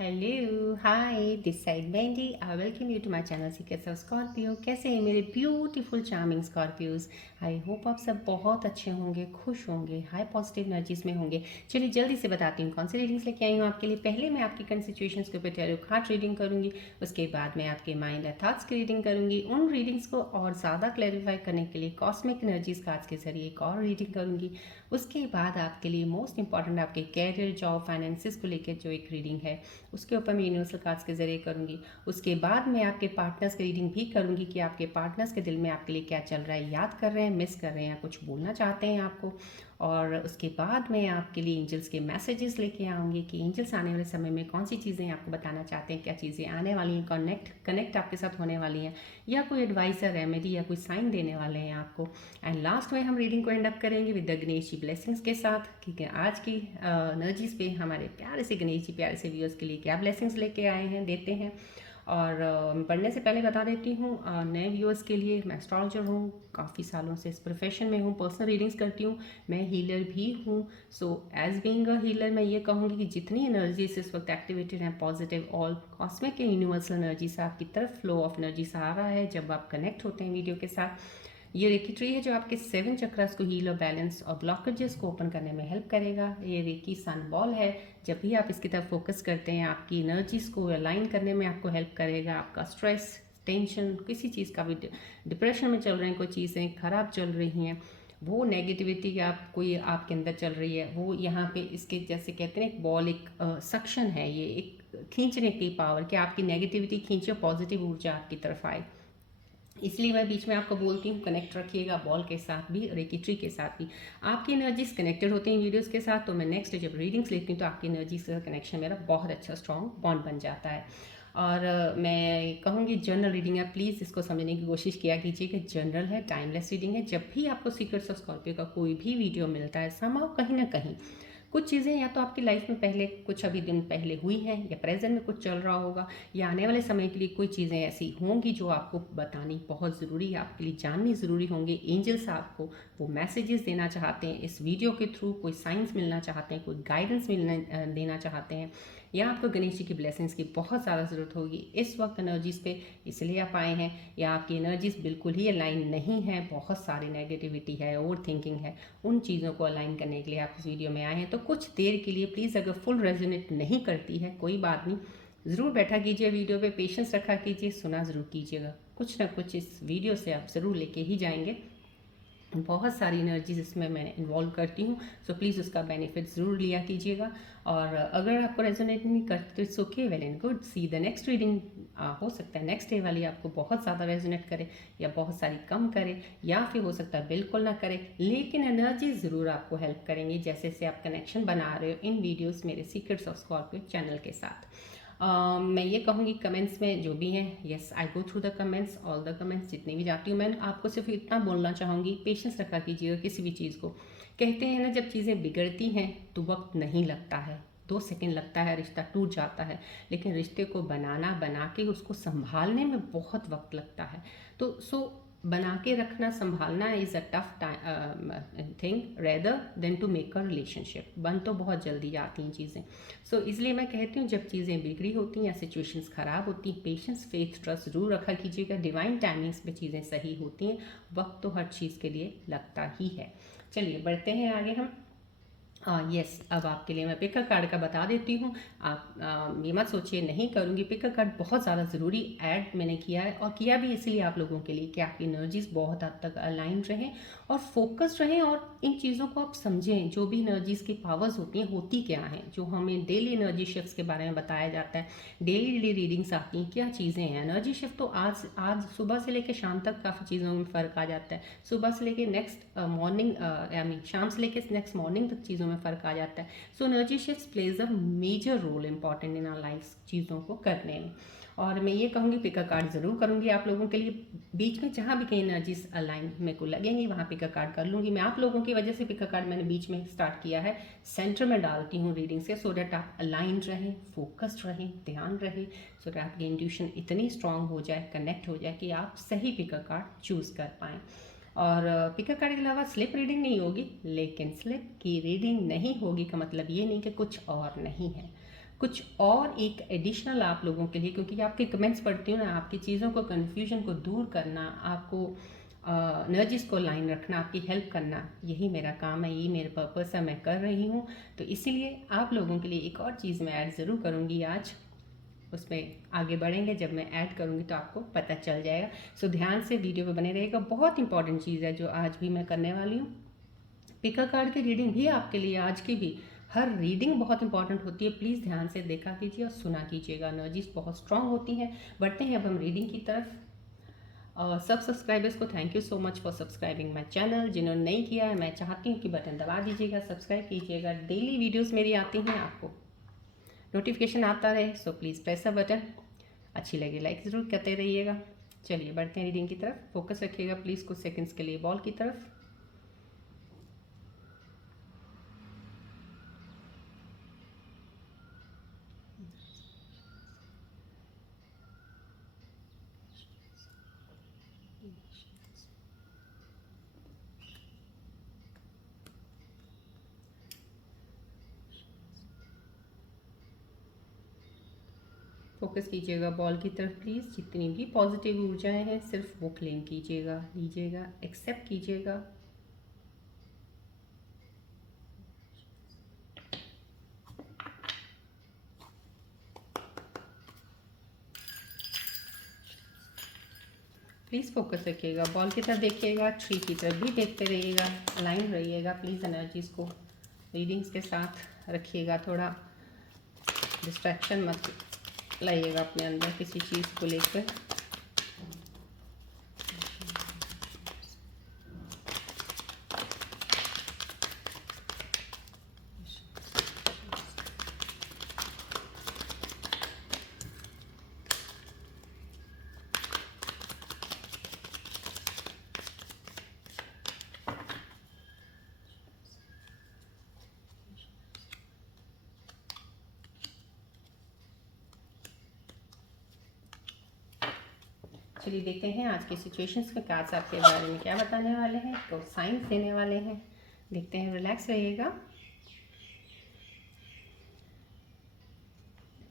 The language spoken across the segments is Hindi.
Hello hi this side Mandy I welcome you to my channel secrets of Scorpio. कैसे हैं मेरे beautiful charming Scorpios. I hope आप सब बहुत अच्छे होंगे, खुश होंगे, हाई पॉजिटिव एनर्जीज में होंगे। चलिए जल्दी से बताती हूँ कौन सी रीडिंग्स लेके आई हूँ आपके लिए। पहले मैं आपकी करंट सिचुएशंस के ऊपर टैरो कार्ड रीडिंग करूँगी, उसके बाद मैं आपके माइंड या थॉट्स की रीडिंग करूँगी। उन रीडिंग्स को और ज़्यादा क्लैरिफाई करने के लिए कॉस्मिक एनर्जीज कार्ड्स के जरिए एक और रीडिंग करूँगी। उसके बाद आपके लिए मोस्ट इंपॉर्टेंट आपके कैरियर, जॉब, फाइनेंसिस को लेकर जो एक रीडिंग है उसके ऊपर मैं यूनिवर्सल कार्ड्स के जरिए करूंगी। उसके बाद मैं आपके पार्टनर्स की रीडिंग भी करूंगी कि आपके पार्टनर्स के दिल में आपके लिए क्या चल रहा है, याद कर रहे हैं, मिस कर रहे हैं, कुछ बोलना चाहते हैं आपको। और उसके बाद मैं आपके लिए एंजल्स के मैसेजेस लेके आऊँगी कि एंजल्स आने वाले समय में कौन सी चीज़ें आपको बताना चाहते हैं, क्या चीज़ें आने वाली हैं, कनेक्ट आपके साथ होने वाली हैं, या कोई एडवाइस या रेमेडी या कोई साइन देने वाले हैं आपको। एंड लास्ट में हम रीडिंग को एंड अप करेंगे with the Ganesh ji blessings के साथ। ठीक है, आज की एनर्जीज पे हमारे प्यारे से गणेश जी प्यारे से व्यूअर्स के लिए क्या ब्लेसिंग्स लेके आए हैं, देते हैं। और पढ़ने से पहले बता देती हूँ नए व्यूअर्स के लिए, मैं एस्ट्रोलॉजर हूँ, काफ़ी सालों से इस प्रोफेशन में हूँ, पर्सनल रीडिंग्स करती हूँ, मैं हीलर भी हूँ। So as being a healer मैं ये कहूँगी कि जितनी एनर्जीज इस वक्त एक्टिवेटेड हैं, positive all cosmic universal energy से आपकी तरफ फ्लो ऑफ एनर्जी से आ रहा है जब आप कनेक्ट होते हैं वीडियो के साथ। ये रेकी ट्री है जो आपके 7 चक्रास को हील और बैलेंस और ब्लॉकेजेस को ओपन करने में हेल्प करेगा। ये रेकी सन बॉल है, जब भी आप इसकी तरफ फोकस करते हैं आपकी एनर्जीज को अलाइन करने में आपको हेल्प करेगा। आपका स्ट्रेस, टेंशन, किसी चीज़ का भी डिप्रेशन में चल रहे हैं, कोई चीज़ें खराब चल रही हैं, वो नेगेटिविटी आप कोई आपके अंदर चल रही है, वो यहाँ पे इसके जैसे कहते हैं एक बॉल, एक सक्शन है, ये एक खींचने की पावर कि आपकी नेगेटिविटी खींचे, पॉजिटिव ऊर्जा आपकी तरफ आए। इसलिए मैं बीच में आपको बोलती हूँ कनेक्ट रखिएगा बॉल के साथ भी, रेकी ट्री के साथ भी। आपकी एनर्जीज कनेक्टेड होती हैं वीडियोस के साथ, तो मैं नेक्स्ट जब रीडिंग्स लेती हूँ तो आपकी एनर्जीज का कनेक्शन मेरा बहुत अच्छा स्ट्रॉन्ग बॉन्ड बन जाता है। और मैं कहूँगी जनरल रीडिंग है, प्लीज़ इसको समझने की कोशिश किया कीजिए कि जनरल है, टाइमलेस रीडिंग है। जब भी आपको सीक्रेट्स ऑफ स्कॉर्पियो का कोई भी वीडियो मिलता है, समाव कहीं ना कहीं कुछ चीज़ें या तो आपकी लाइफ में पहले कुछ अभी दिन पहले हुई हैं, या प्रेजेंट में कुछ चल रहा होगा, या आने वाले समय के लिए कोई चीज़ें ऐसी होंगी जो आपको बतानी बहुत ज़रूरी है, आपके लिए जाननी ज़रूरी होंगी। एंजल्स आपको वो मैसेजेस देना चाहते हैं इस वीडियो के थ्रू, कोई साइंस मिलना चाहते हैं, कोई गाइडेंस देना चाहते हैं, या आपको गणेश जी की ब्लेसिंग्स की बहुत ज़्यादा ज़रूरत होगी इस वक्त एनर्जीज़ पे, इसलिए आप आए हैं। या आपकी एनर्जीज़ बिल्कुल ही अलाइन नहीं है, बहुत सारी नेगेटिविटी है, ओवर थिंकिंग है, उन चीज़ों को अलाइन करने के लिए आप इस वीडियो में आए हैं। तो कुछ देर के लिए प्लीज़, अगर फुल रेजोनेट नहीं करती है कोई बात नहीं, ज़रूर बैठा कीजिए वीडियो पे, पेशेंस रखा कीजिए, सुना ज़रूर कीजिएगा, कुछ ना कुछ इस वीडियो से आप ज़रूर लेके ही जाएंगे। बहुत सारी एनर्जीज इसमें मैं इन्वॉल्व करती हूँ, सो प्लीज़ उसका बेनिफिट ज़रूर लिया कीजिएगा। और अगर आपको रेजोनेट नहीं करती तो it's okay, well and good, see the next reading. हो सकता है नेक्स्ट डे वाली आपको बहुत ज़्यादा रेजोनेट करे, या बहुत सारी कम करे, या फिर हो सकता है बिल्कुल ना करे, लेकिन एनर्जी ज़रूर आपको हेल्प करेंगी जैसे जैसे आप कनेक्शन बना रहे हो इन वीडियोज़ मेरे सीक्रेट्स ऑफ स्कॉर्पियो चैनल के साथ। मैं ये कहूँगी कमेंट्स में जो भी हैं, yes I go through the comments, all the comments जितने भी जाती हूँ। मैं आपको सिर्फ इतना बोलना चाहूँगी, पेशेंस रखा कीजिएगा किसी भी चीज़ को। कहते हैं ना, जब चीज़ें बिगड़ती हैं तो वक्त नहीं लगता है, 2 सेकंड लगता है, रिश्ता टूट जाता है, लेकिन रिश्ते को बना के उसको संभालने में बहुत वक्त लगता है। तो बना के रखना, संभालना is a tough thing rather than to make a relationship. बन तो बहुत जल्दी जाती हैं चीज़ें। इसलिए मैं कहती हूँ जब चीज़ें बिगड़ी होती हैं या सिचुएशंस ख़राब होती हैं, पेशेंस, फेथ, ट्रस्ट ज़रूर रखा कीजिएगा। डिवाइन टाइमिंग्स पे चीज़ें सही होती हैं, वक्त तो हर चीज़ के लिए लगता ही है। चलिए बढ़ते हैं आगे हम। यस, अब आपके लिए मैं पिकर कार्ड का बता देती हूँ। आप ये मत सोचिए नहीं करूँगी, पिकर कार्ड बहुत ज़्यादा ज़रूरी ऐड मैंने किया है, और किया भी इसलिए आप लोगों के लिए कि आपकी एनर्जीज बहुत हद तक अलाइन रहें और फोकस्ड रहें, और इन चीज़ों को आप समझें। जो भी एनर्जीज़ की पावर्स होती हैं, होती क्या हैं, जो हमें डेली एनर्जी शिफ्ट्स के बारे में बताया जाता है, डेली डेली रीडिंग्स आती हैं, क्या चीज़ें हैं एनर्जी शिफ्ट। तो आज आज सुबह से लेकर शाम तक काफ़ी चीज़ों में फ़र्क आ जाता है, सुबह से लेकर नेक्स्ट मॉर्निंग, आई मीन शाम से लेकर नेक्स्ट मॉर्निंग तक चीज़ों में फ़र्क आ जाता है। So energy shifts plays a major role important in our life, चीज़ों को करने में। और मैं ये कहूँगी पिकर कार्ड ज़रूर करूँगी आप लोगों के लिए। बीच में जहाँ भी कहीं एनर्जीज अलाइन मेरे को लगेंगी वहाँ पिकर कार्ड कर लूँगी मैं। आप लोगों की वजह से पिकर कार्ड मैंने बीच में स्टार्ट किया है, सेंटर में डालती हूँ रीडिंग से, सो डैट आप अलाइंड रहें, फोकस्ड रहें, ध्यान रहे, सो डैट आपकी इंट्यूशन इतनी स्ट्रांग हो जाए, कनेक्ट हो जाए कि आप सही पिकर कार्ड चूज़ कर पाएँ। और पिकर कार्ड के अलावा स्लिप रीडिंग नहीं होगी, लेकिन स्लिप की रीडिंग नहीं होगी का मतलब ये नहीं कि कुछ और नहीं है। कुछ और एक एडिशनल आप लोगों के लिए, क्योंकि आपके कमेंट्स पढ़ती हूँ ना, आपकी चीज़ों को, कन्फ्यूजन को दूर करना, आपको एनर्जीज को लाइन रखना, आपकी हेल्प करना, यही मेरा काम है, यही मेरे पर्पस है, मैं कर रही हूँ। तो इसीलिए आप लोगों के लिए एक और चीज़ मैं ऐड ज़रूर करूँगी आज, उसमें आगे बढ़ेंगे। जब मैं ऐड करूँगी तो आपको पता चल जाएगा। सो ध्यान से वीडियो पे बने रहिएगा। बहुत इंपॉर्टेंट चीज़ है जो आज भी मैं करने वाली हूँ। पिका कार्ड की रीडिंग भी आपके लिए, आज की भी हर रीडिंग बहुत इंपॉर्टेंट होती है। प्लीज़ ध्यान से देखा कीजिए और सुना कीजिएगा। एनर्जीज बहुत स्ट्रांग होती हैं। बढ़ते हैं अब हम रीडिंग की तरफ। सब सब्सक्राइबर्स को thank you so much for subscribing my channel. जिन्होंने नहीं किया है, मैं चाहती हूँ कि बटन दबा दीजिएगा, सब्सक्राइब कीजिएगा। डेली वीडियोस मेरी आती हैं, आपको नोटिफिकेशन आता रहे, so please press the button. अच्छी लगे लाइक ज़रूर करते रहिएगा। चलिए बढ़ते हैं रीडिंग की तरफ। फोकस रखिएगा प्लीज़ कुछ सेकंड्स के लिए बॉल की तरफ। फोकस कीजिएगा बॉल की तरफ प्लीज़। जितनी भी पॉजिटिव ऊर्जाएं हैं सिर्फ वो क्लेम कीजिएगा, लीजिएगा, एक्सेप्ट कीजिएगा। प्लीज़ फोकस रखिएगा बॉल की तरफ, देखिएगा ट्री की तरफ भी देखते रहिएगा, अलाइन रहिएगा प्लीज़। एनर्जीज़ को रीडिंग्स के साथ रखिएगा, थोड़ा डिस्ट्रैक्शन मत लाइएगा अपने अंदर किसी चीज़ को लेकर। चलिए देखते हैं आज के सिचुएशंस में कार्ड्स आपके बारे में क्या बताने वाले हैं, तो साइंस देने वाले हैं। देखते हैं, रिलैक्स रहिएगा।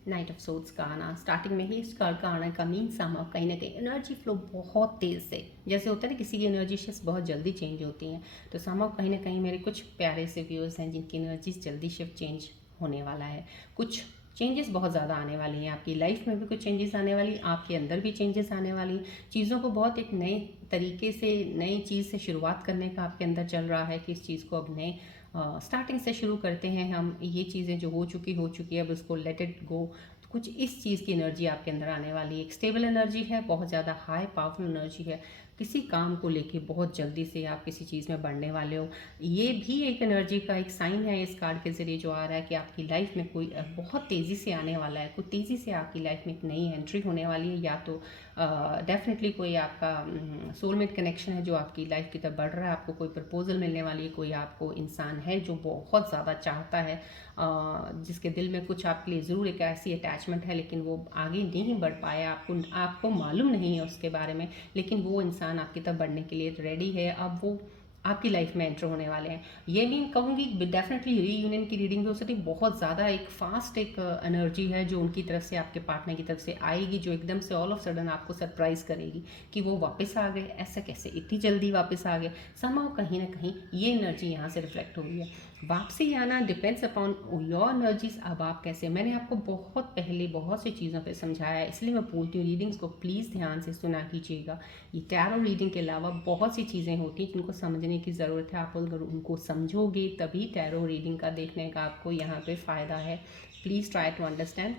नाइट ऑफ सोर्ड्स का आना, स्टार्टिंग में ही इस कार्ड का आना का मीन सामा कहीं ना कहीं एनर्जी फ्लो बहुत तेज़ से, जैसे होता है ना किसी की एनर्जी शिफ्ट बहुत जल्दी चेंज होती हैं, तो सामा कहीं ना कहीं मेरे कुछ प्यारे से व्यूअर्स हैं जिनकी एनर्जीज जल्दी शिफ्ट चेंज होने वाला है। कुछ चेंजेस बहुत ज़्यादा आने वाली हैं आपकी लाइफ में, भी कुछ चेंजेस आने वाली, आपके अंदर भी चेंजेस आने वाली। चीज़ों को बहुत एक नए तरीके से, नई चीज़ से शुरुआत करने का आपके अंदर चल रहा है कि इस चीज़ को अब नए स्टार्टिंग से शुरू करते हैं हम। ये चीज़ें जो हो चुकी है, अब उसको लेट इट गो। कुछ इस चीज़ की एनर्जी आपके अंदर आने वाली है। एक स्टेबल एनर्जी है, बहुत ज़्यादा हाई पावरफुल एनर्जी है। किसी काम को लेके बहुत जल्दी से आप किसी चीज़ में बढ़ने वाले हो। ये भी एक एनर्जी का एक साइन है इस कार्ड के ज़रिए जो आ रहा है कि आपकी लाइफ में कोई बहुत तेज़ी से आने वाला है, कोई तेज़ी से आपकी लाइफ में एक नई एंट्री होने वाली है, या तो डेफिनेटली कोई आपका सोलमेट कनेक्शन है जो आपकी लाइफ की तरफ बढ़ रहा है। आपको कोई प्रपोजल मिलने वाली है, कोई आपको इंसान है जो बहुत ज़्यादा चाहता है, जिसके दिल में कुछ आपके लिए ज़रूर एक ऐसी अटैचमेंट है, लेकिन वो आगे नहीं बढ़ पाया, आपको मालूम नहीं है उसके बारे में, लेकिन वो इंसान आपकी तरफ बढ़ने के लिए रेडी है। अब वो आपकी लाइफ में एंटर होने वाले हैं। ये भी कहूँगी डेफिनेटली रीयूनियन की रीडिंग भी हो सकती है। बहुत ज़्यादा एक फास्ट एक एनर्जी है जो उनकी तरफ से, आपके पार्टनर की तरफ से आएगी, जो एकदम से ऑल ऑफ सडन आपको सरप्राइज करेगी कि वो वापस आ गए, ऐसा कैसे इतनी जल्दी वापस आ गए। समहाउ कहीं ना कहीं ये एनर्जी यहाँ से रिफ्लेक्ट हो रही है। वापसी आना डिपेंड्स अपॉन योर एनर्जीज। अब आप कैसे, मैंने आपको बहुत पहले बहुत सी चीज़ों पे समझाया है, इसलिए मैं बोलती हूँ रीडिंग्स को प्लीज़ ध्यान से सुना कीजिएगा। ये टैरो रीडिंग के अलावा बहुत सी चीज़ें होती हैं जिनको समझने की ज़रूरत है। आप अगर उनको समझोगे तभी टैरो रीडिंग का देखने का आपको यहाँ पे फ़ायदा है। Please try to understand.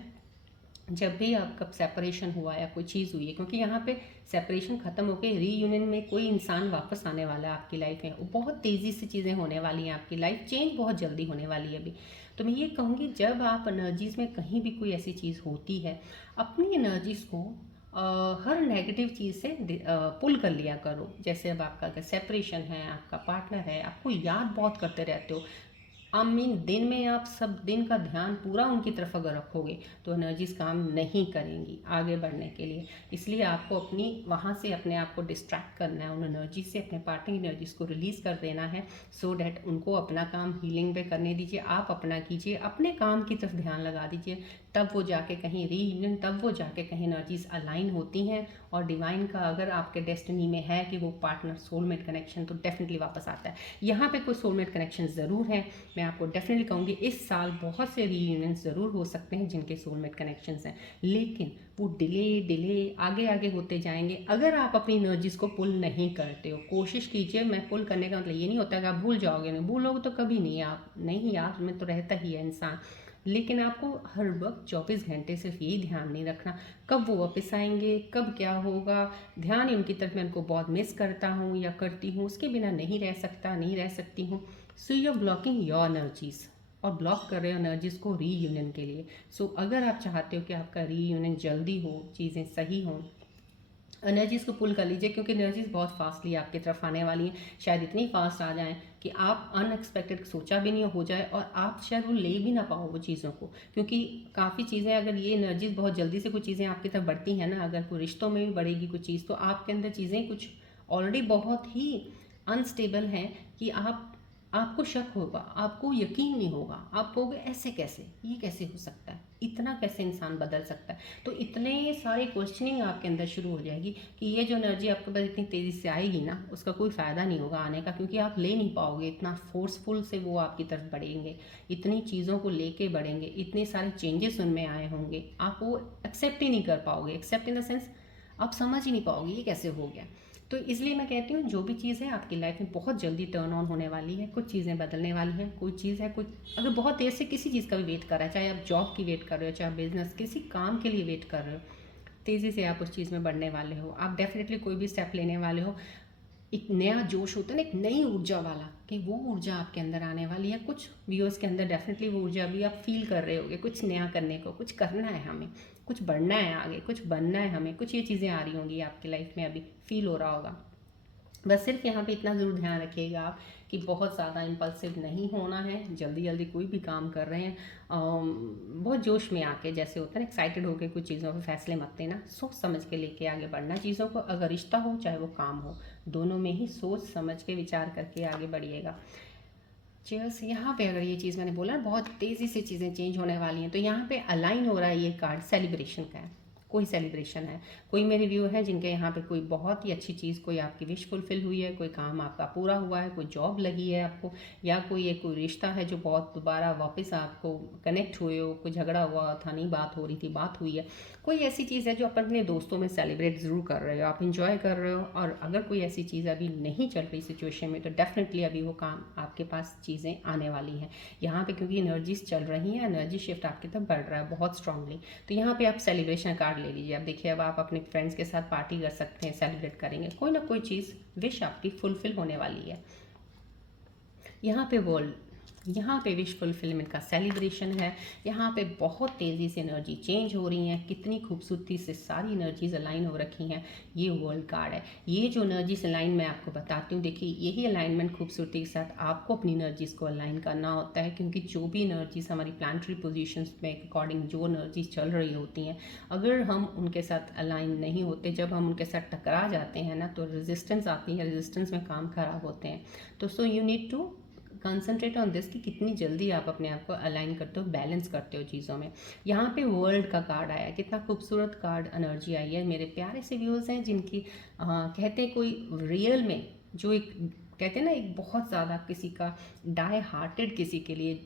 जब भी आपका सेपरेशन हुआ या कोई चीज़ हुई है, क्योंकि यहाँ पे सेपरेशन ख़त्म होकर रीयूनियन में कोई इंसान वापस आने वाला है आपकी लाइफ में, बहुत तेज़ी से चीज़ें होने वाली हैं, आपकी लाइफ चेंज बहुत जल्दी होने वाली है अभी। तो मैं ये कहूँगी जब आप एनर्जीज़ में कहीं भी कोई ऐसी चीज़ होती है, अपनी एनर्जीज़ को हर नेगेटिव चीज़ से पुल कर लिया करो। जैसे अब आपका अगर सेपरेशन है, आपका पार्टनर है, आपको याद बहुत करते रहते हो, आई मीन दिन में आप सब दिन का ध्यान पूरा उनकी तरफ अगर रखोगे तो एनर्जीज काम नहीं करेंगी आगे बढ़ने के लिए। इसलिए आपको अपनी वहाँ से अपने आप को डिस्ट्रैक्ट करना है, उन एनर्जी से अपने पार्टनर एनर्जीज को रिलीज़ कर देना है, सो डैट उनको अपना काम हीलिंग पे करने दीजिए, आप अपना कीजिए, अपने काम की तरफ ध्यान लगा दीजिए। तब वो जाके कहीं रीयूनियन, तब वो जाके कहीं एनर्जीज अलाइन होती हैं और डिवाइन का अगर आपके डेस्टिनी में है कि वो पार्टनर सोलमेट कनेक्शन, तो डेफिनेटली वापस आता है। यहाँ पे कोई सोलमेट कनेक्शन ज़रूर है, मैं आपको डेफिनेटली कहूँगी इस साल बहुत से रीयूनियन ज़रूर हो सकते हैं जिनके सोलमेट कनेक्शंस हैं, लेकिन वो डिले आगे आगे होते जाएंगे अगर आप अपनी एनर्जीज को पुल नहीं करते हो। कोशिश कीजिए, मैं पुल करने का मतलब ये नहीं होता कि आप भूल जाओगे, नहीं भूलोगे तो कभी नहीं, आप नहीं, याद में तो रहता ही है इंसान, लेकिन आपको हर वक्त 24 घंटे सिर्फ यही ध्यान नहीं रखना कब वो वापस आएंगे, कब क्या होगा। ध्यान ही उनकी तरफ मैं उनको बहुत मिस करता हूँ या करती हूँ, उसके बिना नहीं रह सकता, नहीं रह सकती हूँ। So you are blocking your energies और ब्लॉक कर रहे हो एनर्जीज को रीयूनियन के लिए। सो अगर आप चाहते हो कि आपका रीयूनियन जल्दी हो, चीज़ें सही हों, एनर्जीज़ को पुल कर लीजिए, क्योंकि एनर्जीज़ बहुत फास्टली आपकी तरफ आने वाली हैं। शायद इतनी फास्ट आ जाएं कि आप अनएक्सपेक्टेड सोचा भी नहीं हो जाए और आप शायद वो ले भी ना पाओ वो चीज़ों को, क्योंकि काफ़ी चीज़ें, अगर ये एनर्जीज़ बहुत जल्दी से कुछ चीज़ें आपकी तरफ बढ़ती हैं ना, अगर कोई रिश्तों में भी बढ़ेगी कुछ चीज़, तो आपके अंदर चीज़ें कुछ ऑलरेडी बहुत ही अनस्टेबल हैं कि आपको शक होगा, आपको यकीन नहीं होगा, आप कहोगे ऐसे कैसे, ये कैसे हो सकता है, इतना कैसे इंसान बदल सकता है। तो इतने सारे क्वेश्चनिंग आपके अंदर शुरू हो जाएगी कि ये जो एनर्जी आपके पास इतनी तेज़ी से आएगी ना, उसका कोई फ़ायदा नहीं होगा आने का, क्योंकि आप ले नहीं पाओगे, इतना फोर्सफुल से वो आपकी तरफ बढ़ेंगे, इतनी चीज़ों को लेके बढ़ेंगे, इतने सारे चेंजेस उनमें आए होंगे, आप वो एक्सेप्ट ही नहीं कर पाओगे। एक्सेप्ट इन द सेंस आप समझ ही नहीं पाओगे ये कैसे हो गया। तो इसलिए मैं कहती हूँ जो भी चीज़ है आपकी लाइफ में बहुत जल्दी टर्न ऑन होने वाली है, कुछ चीज़ें बदलने वाली हैं। कोई चीज़ है, कोई अगर बहुत देर से किसी चीज़ का भी वेट कर रहा है, चाहे आप जॉब की वेट कर रहे हो, चाहे बिजनेस किसी काम के लिए वेट कर रहे हो, तेज़ी से आप उस चीज़ में बढ़ने वाले हो। आप डेफिनेटली कोई भी स्टेप लेने वाले हो, एक नया जोश होता है ना, एक नई ऊर्जा वाला, कि वो ऊर्जा आपके अंदर आने वाली है। कुछ व्यूअर्स के अंदर डेफिनेटली वो ऊर्जा भी आप फील कर रहे होगे, कुछ नया करने को, कुछ करना है हमें, कुछ बढ़ना है आगे, कुछ बनना है हमें, कुछ ये चीज़ें आ रही होंगी आपकी लाइफ में, अभी फील हो रहा होगा। बस सिर्फ यहाँ पे इतना ज़रूर ध्यान रखिएगा आप कि बहुत ज़्यादा इम्पल्सिव नहीं होना है। जल्दी जल्दी कोई भी काम कर रहे हैं बहुत जोश में आके, जैसे होता है ना, एक्साइटेड होकर कुछ चीज़ों पे फैसले मत लेना, सोच समझ के लेके आगे बढ़ना चीज़ों को। अगर रिश्ता हो चाहे वो काम हो, दोनों में ही सोच समझ के विचार करके आगे बढ़िएगा। चेयर्स, यहाँ पे अगर ये चीज़ मैंने बोला बहुत तेज़ी से चीज़ें चेंज होने वाली हैं, तो यहाँ पे अलाइन हो रहा है ये कार्ड सेलिब्रेशन का है। कोई सेलिब्रेशन है, कोई मेरे व्यू है जिनके यहाँ पे कोई बहुत ही अच्छी चीज़, कोई आपकी विश फुलफिल हुई है, कोई काम आपका पूरा हुआ है, कोई जॉब लगी है आपको, या कोई रिश्ता है जो बहुत दोबारा वापस आपको कनेक्ट हुए हो, कोई झगड़ा हुआ था, नहीं बात हो रही थी, बात हुई है। कोई ऐसी चीज़ है जो आप अपने दोस्तों में सेलिब्रेट ज़रूर कर रहे हो, आप इंजॉय कर रहे हो। और अगर कोई ऐसी चीज़ अभी नहीं चल रही सिचुएशन में, तो डेफिनेटली अभी वो काम आपके पास चीज़ें आने वाली हैं यहाँ पे, क्योंकि एनर्जीज चल रही हैं, एनर्जी शिफ्ट आपकी तरफ बढ़ रहा है बहुत स्ट्रांगली। तो यहाँ पे आप सेलिब्रेशन कार्ड ले लीजिए। अब देखिए, अब आप अपने फ्रेंड्स के साथ पार्टी कर सकते हैं, सेलिब्रेट करेंगे, कोई ना कोई चीज़ विश आपकी फुलफिल होने वाली है। यहाँ पे वर्ल्ड, यहाँ पे विश फुलफिलमेंट का सेलिब्रेशन है। यहाँ पे बहुत तेज़ी से एनर्जी चेंज हो रही हैं, कितनी खूबसूरती से सारी एनर्जीज अलाइन हो रखी हैं। ये वर्ल्ड कार्ड है। ये जो एनर्जीज अलाइन मैं आपको बताती हूँ, देखिए यही अलाइनमेंट खूबसूरती के साथ आपको अपनी एनर्जीज को अलाइन करना होता है, क्योंकि जो भी एनर्जीज हमारी प्लानिटरी पोजीशंस में अकॉर्डिंग जो एनर्जीज चल रही होती हैं, अगर हम उनके साथ अलाइन नहीं होते, जब हम उनके साथ टकरा जाते हैं ना, तो रेजिस्टेंस आती है, रेजिस्टेंस में काम खराब होते हैं। तो so you need to concentrate on this कि कितनी जल्दी आप अपने आप को अलाइन करते हो, बैलेंस करते हो चीज़ों में। यहाँ पे वर्ल्ड का कार्ड आया, कितना खूबसूरत कार्ड एनर्जी आई है। मेरे प्यारे से व्यूअर्स हैं जिनकी कहते हैं कोई रियल में जो एक कहते हैं ना, एक बहुत ज़्यादा किसी का डाई हार्टेड किसी के लिए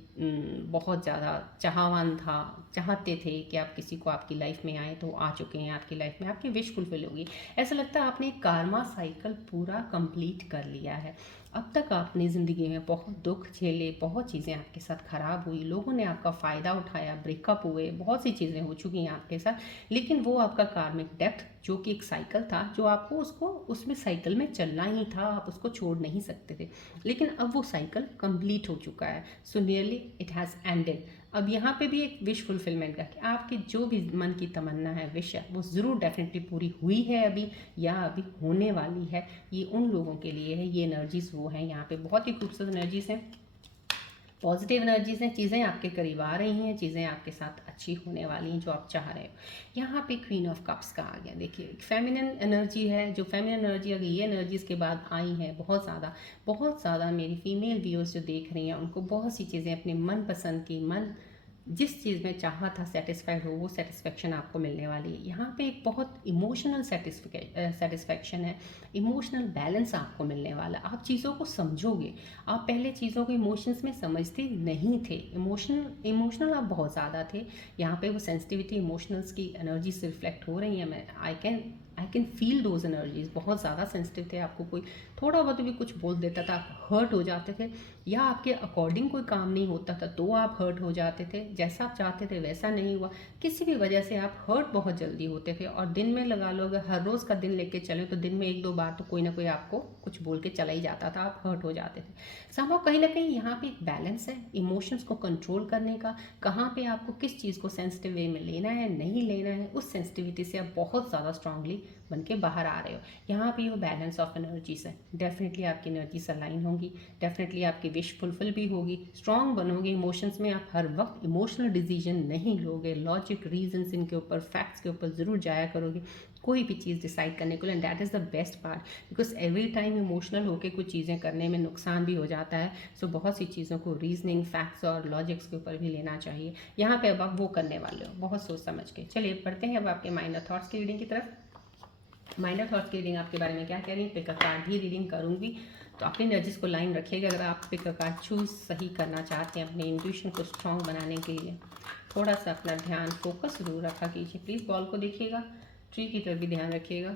बहुत ज़्यादा चाहवान था, चाहते थे कि आप किसी को आपकी लाइफ में आए, तो आ चुके हैं आपकी लाइफ में, आपकी विश फुलफिल होगी। ऐसा लगता है आपने एक कार्मा साइकिल पूरा कंप्लीट कर लिया है। अब तक आपने ज़िंदगी में बहुत दुख झेले, बहुत चीज़ें आपके साथ ख़राब हुई, लोगों ने आपका फ़ायदा उठाया, ब्रेकअप हुए, बहुत सी चीज़ें हो चुकी हैं आपके साथ, लेकिन वो आपका कार्मिक डेप्थ जो कि एक साइकिल था, जो आपको उसको उसमें साइकिल में चलना ही था, आप उसको छोड़ नहीं सकते थे, लेकिन अब वो साइकिल कंप्लीट हो चुका है। So nearly it has ended. अब यहाँ पे भी एक विश फुलफिलमेंट का कि आपकी जो भी मन की तमन्ना है, विश है, वो ज़रूर डेफिनेटली पूरी हुई है अभी, या अभी होने वाली है। ये उन लोगों के लिए है, ये एनर्जीज़ वो हैं। यहाँ पे बहुत ही खूबसूरत एनर्जीज़ हैं। पॉजिटिव एनर्जीज हैं, चीज़ें आपके करीब आ रही हैं, चीज़ें आपके साथ अच्छी होने वाली हैं जो आप चाह रहे हो। यहाँ पे क्वीन ऑफ कप्स का आ गया। देखिए फेमिनिन एनर्जी है, जो फेमिनिन एनर्जी अगर ये एनर्जी इसके बाद आई है बहुत ज़्यादा मेरी फीमेल व्यूअर्स जो देख रही हैं उनको बहुत सी चीज़ें अपने मन पसंद की, मन जिस चीज़ में चाहा था सेटिस्फाइड हो, वो सेटिस्फेक्शन आपको मिलने वाली है। यहाँ पे एक बहुत इमोशनल सेटिस्फेक्शन है, इमोशनल बैलेंस आपको मिलने वाला है। आप चीज़ों को समझोगे, आप पहले चीज़ों को इमोशंस में समझते नहीं थे, इमोशनल आप बहुत ज़्यादा थे। यहाँ पे वो सेंसिटिविटी, इमोशनल्स की एनर्जी से रिफ्लेक्ट हो रही है। मैं I can feel those energies. बहुत ज़्यादा सेंसिटिव थे, आपको कोई थोड़ा बहुत भी कुछ बोल देता था आप हर्ट हो जाते थे, या आपके अकॉर्डिंग कोई काम नहीं होता था तो आप हर्ट हो जाते थे, जैसा आप चाहते थे वैसा नहीं हुआ, किसी भी वजह से आप हर्ट बहुत जल्दी होते थे। और दिन में लगा लो, अगर हर रोज़ का दिन लेके चले तो दिन में 1-2 बार तो कोई ना कोई आपको कुछ बोल के चला ही जाता था, आप हर्ट हो जाते थे। समहाउ कहीं ना कहीं यहाँ पे एक बैलेंस है इमोशंस को कंट्रोल करने का, कहाँ पे आपको किस चीज़ को सेंसिटिव वे में लेना है नहीं लेना है, उस सेंसिटिविटी से आप बहुत ज़्यादा स्ट्रांगली बन के बाहर आ रहे हो। यहाँ पे वो बैलेंस ऑफ एनर्जीज है। डेफिनेटली आपकी एनर्जीज अलाइन होंगी, डेफिनेटली आपकी विश फुलफिल भी होगी, स्ट्रांग बनोगे इमोशंस में। आप हर वक्त इमोशनल डिसीजन नहीं लोगे, लॉजिक रीजंस इनके ऊपर, फैक्ट्स के ऊपर ज़रूर जाया करोगे कोई भी चीज़ डिसाइड करने के लिए। And that is the best part, because every time emotional होकर कुछ चीज़ें करने में नुकसान भी हो जाता है। सो बहुत सी चीज़ों को रीजनिंग, फैक्ट्स और लॉजिक्स के ऊपर भी लेना चाहिए। यहाँ पे अब आप वो करने वाले हो बहुत सोच समझ के। चलिए पढ़ते हैं अब आपके माइंड और थॉट्स की रीडिंग की तरफ। माइंड और थॉट्स की रीडिंग आपके बारे में क्या कह रही है, पिक अ कार्ड भी रीडिंग करूँगी, तो अपनी एनर्जीज को लाइन रखिएगा। अगर आप पिक अ कार्ड चूज सही करना चाहते हैं अपने इंट्यूशन को स्ट्रॉन्ग बनाने के लिए, थोड़ा सा अपना ध्यान फोकस जरूर रखा कीजिए। प्लीज़ बॉल को देखिएगा, ट्री की तरफ भी ध्यान रखिएगा।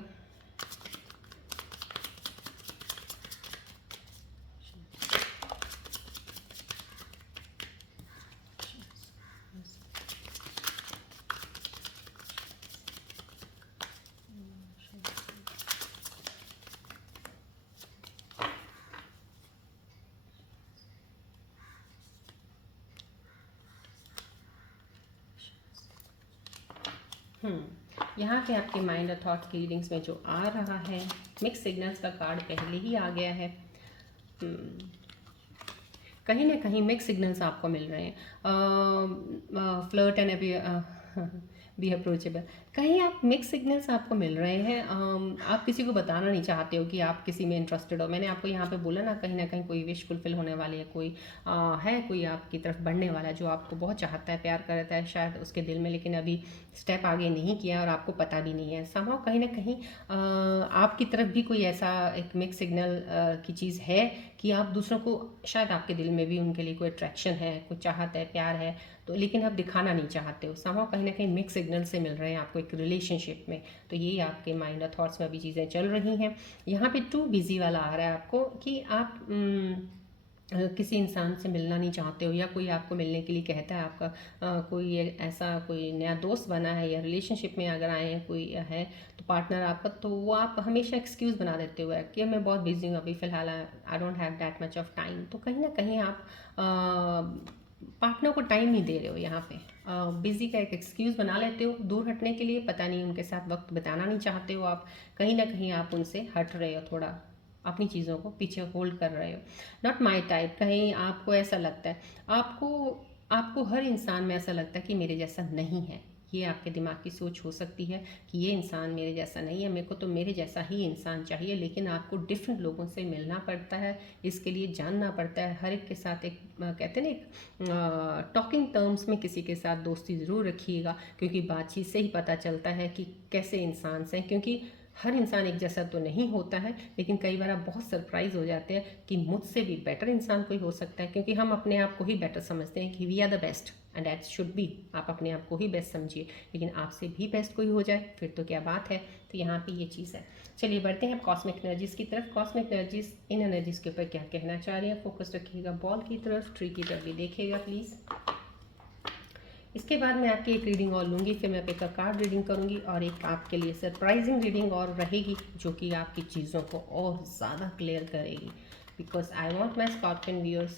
यहाँ पे आपके माइंड और थॉट्स की रीडिंग्स में जो आ रहा है, मिक्स सिग्नल्स का कार्ड पहले ही आ गया है। कहीं ना कहीं मिक्स सिग्नल्स आपको मिल रहे हैं। फ्लर्ट एंड अभी बी अप्रोचेबल, कहीं आप मिक्स सिग्नल्स आपको मिल रहे हैं। आप किसी को बताना नहीं चाहते हो कि आप किसी में इंटरेस्टेड हो। मैंने आपको यहाँ पे बोला ना कहीं कोई विश फुलफिल होने वाली है, कोई है कोई आपकी तरफ बढ़ने वाला है जो आपको बहुत चाहता है, प्यार करता है शायद उसके दिल में, लेकिन अभी स्टेप आगे नहीं किया और आपको पता भी नहीं है। समहाउ कहीं ना कहीं आपकी तरफ भी कोई ऐसा एक मिक्स सिग्नल की चीज़ है कि आप दूसरों को, शायद आपके दिल में भी उनके लिए कोई अट्रैक्शन है, कोई चाहत है, प्यार है, तो लेकिन आप दिखाना नहीं चाहते हो। समहाउ कहीं ना कहीं मिक्स सिग्नल से मिल रहे हैं आपको एक रिलेशनशिप में। तो ये आपके माइंड और थॉट्स में अभी चीज़ें चल रही हैं। यहाँ पे टू बिजी वाला आ रहा है आपको कि आप किसी इंसान से मिलना नहीं चाहते हो, या कोई आपको मिलने के लिए कहता है, आपका कोई ऐसा कोई नया दोस्त बना है या रिलेशनशिप में अगर आए हैं कोई है तो पार्टनर आपका, तो वो आप हमेशा एक्सक्यूज़ बना देते हो कि मैं बहुत बिजी हूँ अभी फ़िलहाल, I don't have that much of time. तो कहीं ना कहीं आप पार्टनर को टाइम नहीं दे रहे हो। यहाँ पे बिज़ी का एक एक्सक्यूज़ बना लेते हो दूर हटने के लिए, पता नहीं उनके साथ वक्त बिताना नहीं चाहते हो आप, कहीं ना कहीं आप उनसे हट रहे हो, थोड़ा अपनी चीज़ों को पीछे होल्ड कर रहे हो। नॉट माई टाइप, कहीं आपको ऐसा लगता है, आपको आपको हर इंसान में ऐसा लगता है कि मेरे जैसा नहीं है। ये आपके दिमाग की सोच हो सकती है कि ये इंसान मेरे जैसा नहीं है, मेरे को तो मेरे जैसा ही इंसान चाहिए। लेकिन आपको डिफरेंट लोगों से मिलना पड़ता है, इसके लिए जानना पड़ता है। हर एक के साथ एक कहते हैं ना एक टॉकिंग टर्म्स में किसी के साथ दोस्ती ज़रूर रखिएगा, क्योंकि बातचीत से ही पता चलता है कि कैसे इंसान से, क्योंकि हर इंसान एक जैसा तो नहीं होता है। लेकिन कई बार आप बहुत सरप्राइज हो जाते हैं कि मुझसे भी बेटर इंसान कोई हो सकता है, क्योंकि हम अपने आप को ही बेटर समझते हैं कि we are the best and that should be. आप अपने आप को ही बेस्ट समझिए, लेकिन आपसे भी बेस्ट कोई हो जाए फिर तो क्या बात है। तो यहाँ पे ये चीज़ है। चलिए बढ़ते हैं कॉस्मिक एनर्जीज़ की तरफ। कॉस्मिक एनर्जीज इन एनर्जीज़ के ऊपर क्या कहना चाह रही हैं, फोकस रखिएगा बॉल की तरफ, ट्री की तरफ भी देखिएगा प्लीज़। इसके बाद मैं आपकी एक रीडिंग और लूँगी, फिर मैं पिक अ कार्ड रीडिंग करूँगी और एक आपके लिए सरप्राइजिंग रीडिंग और रहेगी जो कि आपकी चीज़ों को और ज़्यादा क्लियर करेगी, because I want my Scorpion viewers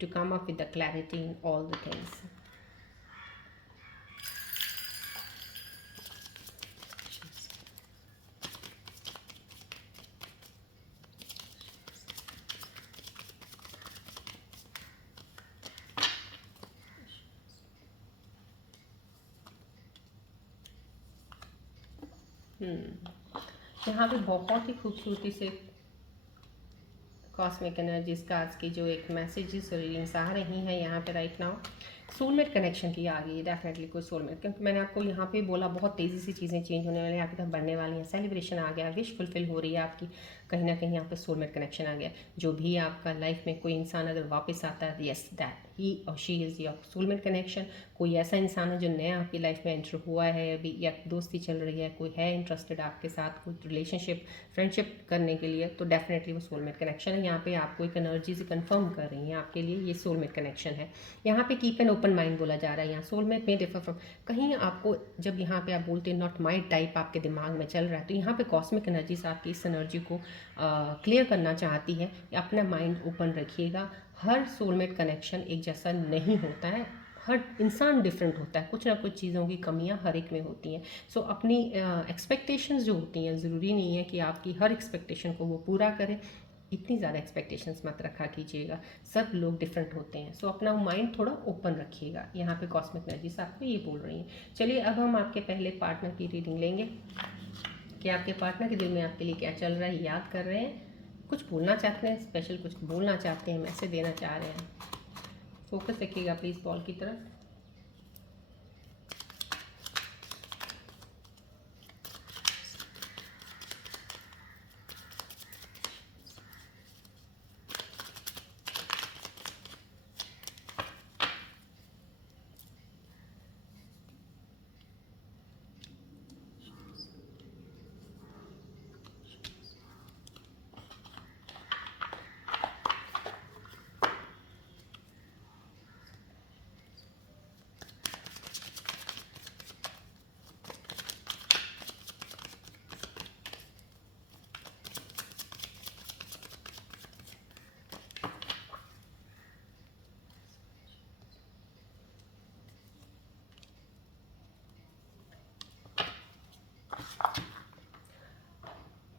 to come up with the clarity in all the things. यहाँ पे बहुत ही खूबसूरती से कॉस्मिक एनर्जीज का आज की जो एक मैसेजेस रीडिंग्स आ रही हैं यहाँ पे राइट नाउ, सोलमेट कनेक्शन की आ गई है डेफिनेटली कोई सोलमेट, क्योंकि मैंने आपको यहाँ पे बोला बहुत तेज़ी से चीज़ें चेंज होने वाली हैं, आपकी तरफ बढ़ने वाली हैं, सेलिब्रेशन आ गया, विश फुलफिल हो रही है आपकी, कहीं ना कहीं यहाँ पे सोलमेट कनेक्शन आ गया। जो भी आपका लाइफ में कोई इंसान अगर वापस आता है, यस दैट ही और she is your soulmate connection. कोई ऐसा इंसान है जो नया आपकी लाइफ में एंटर हुआ है अभी, या दोस्ती चल रही है, कोई है इंटरेस्टेड आपके साथ कोई रिलेशनशिप फ्रेंडशिप करने के लिए, तो डेफिनेटली वो सोलमेट कनेक्शन है। यहाँ पे आपको एक एनर्जी से कंफर्म कर रही है आपके लिए ये सोलमेट कनेक्शन है। यहाँ पे कीप एन ओपन माइंड बोला जा रहा है। यहाँ सोलमेट में डिफर फ्रॉम, कहीं आपको जब यहाँ पे आप बोलते हैं नॉट माई टाइप आपके दिमाग में चल रहा है, तो यहाँ पे कॉस्मिक एनर्जी से आपकी इस एनर्जी को क्लियर करना चाहती है। अपना माइंड ओपन रखिएगा। हर सोलमेट कनेक्शन एक जैसा नहीं होता है, हर इंसान डिफरेंट होता है, कुछ ना कुछ चीज़ों की कमियां हर एक में होती हैं। सो अपनी एक्सपेक्टेशंस जो होती हैं, ज़रूरी नहीं है कि आपकी हर एक्सपेक्टेशन को वो पूरा करें, इतनी ज़्यादा एक्सपेक्टेशंस मत रखा कीजिएगा, सब लोग डिफरेंट होते हैं। सो अपना माइंड थोड़ा ओपन रखिएगा, यहाँ पे कॉस्मिक एनर्जीज आपको ये बोल रही हैं। चलिए अब हम आपके पहले पार्टनर की रीडिंग लेंगे कि आपके पार्टनर के दिल में आपके लिए क्या चल रहा है, याद कर रहे हैं, कुछ बोलना चाहते हैं, स्पेशल कुछ बोलना चाहते हैं, मैसेज देना चाह रहे हैं। फोकस रखिएगा प्लीज़ बॉल की तरफ।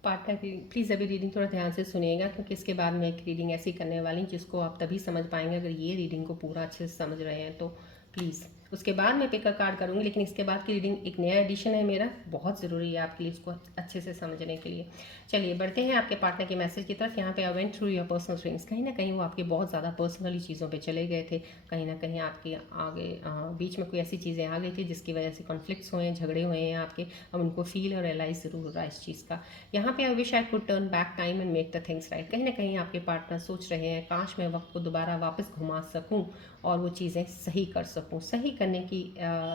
पार्टनर की प्लीज़ अभी रीडिंग थोड़ा ध्यान से सुनिएगा, क्योंकि इसके बाद मैं एक रीडिंग ऐसी करने वाली हूँ जिसको आप तभी समझ पाएंगे अगर ये रीडिंग को पूरा अच्छे से समझ रहे हैं, तो प्लीज़ उसके बाद मैं पिक अ कार्ड करूँगी, लेकिन इसके बाद की रीडिंग एक नया एडिशन है मेरा, बहुत ज़रूरी है आपके लिए इसको अच्छे से समझने के लिए। चलिए बढ़ते हैं आपके पार्टनर के मैसेज की तरफ। यहाँ पे I went through your personal feelings, कहीं ना कहीं वो आपके बहुत ज़्यादा पर्सनली चीज़ों पे चले गए थे, कहीं ना कहीं आपके आगे बीच में कोई ऐसी चीज़ें आ गई थी जिसकी वजह से कॉन्फ्लिक्ट्स हुए हैं, झगड़े हुए हैं आपके। अब उनको फील और रियलाइज़ ज़रूर हो रहा है इस चीज़ का। यहाँ पे I wish I could turn back time and make the things right, कहीं ना कहीं आपके पार्टनर सोच रहे हैं काश मैं वक्त को दोबारा वापस घुमा सकूँ और वो चीज़ें सही कर सकूँ, सही करने की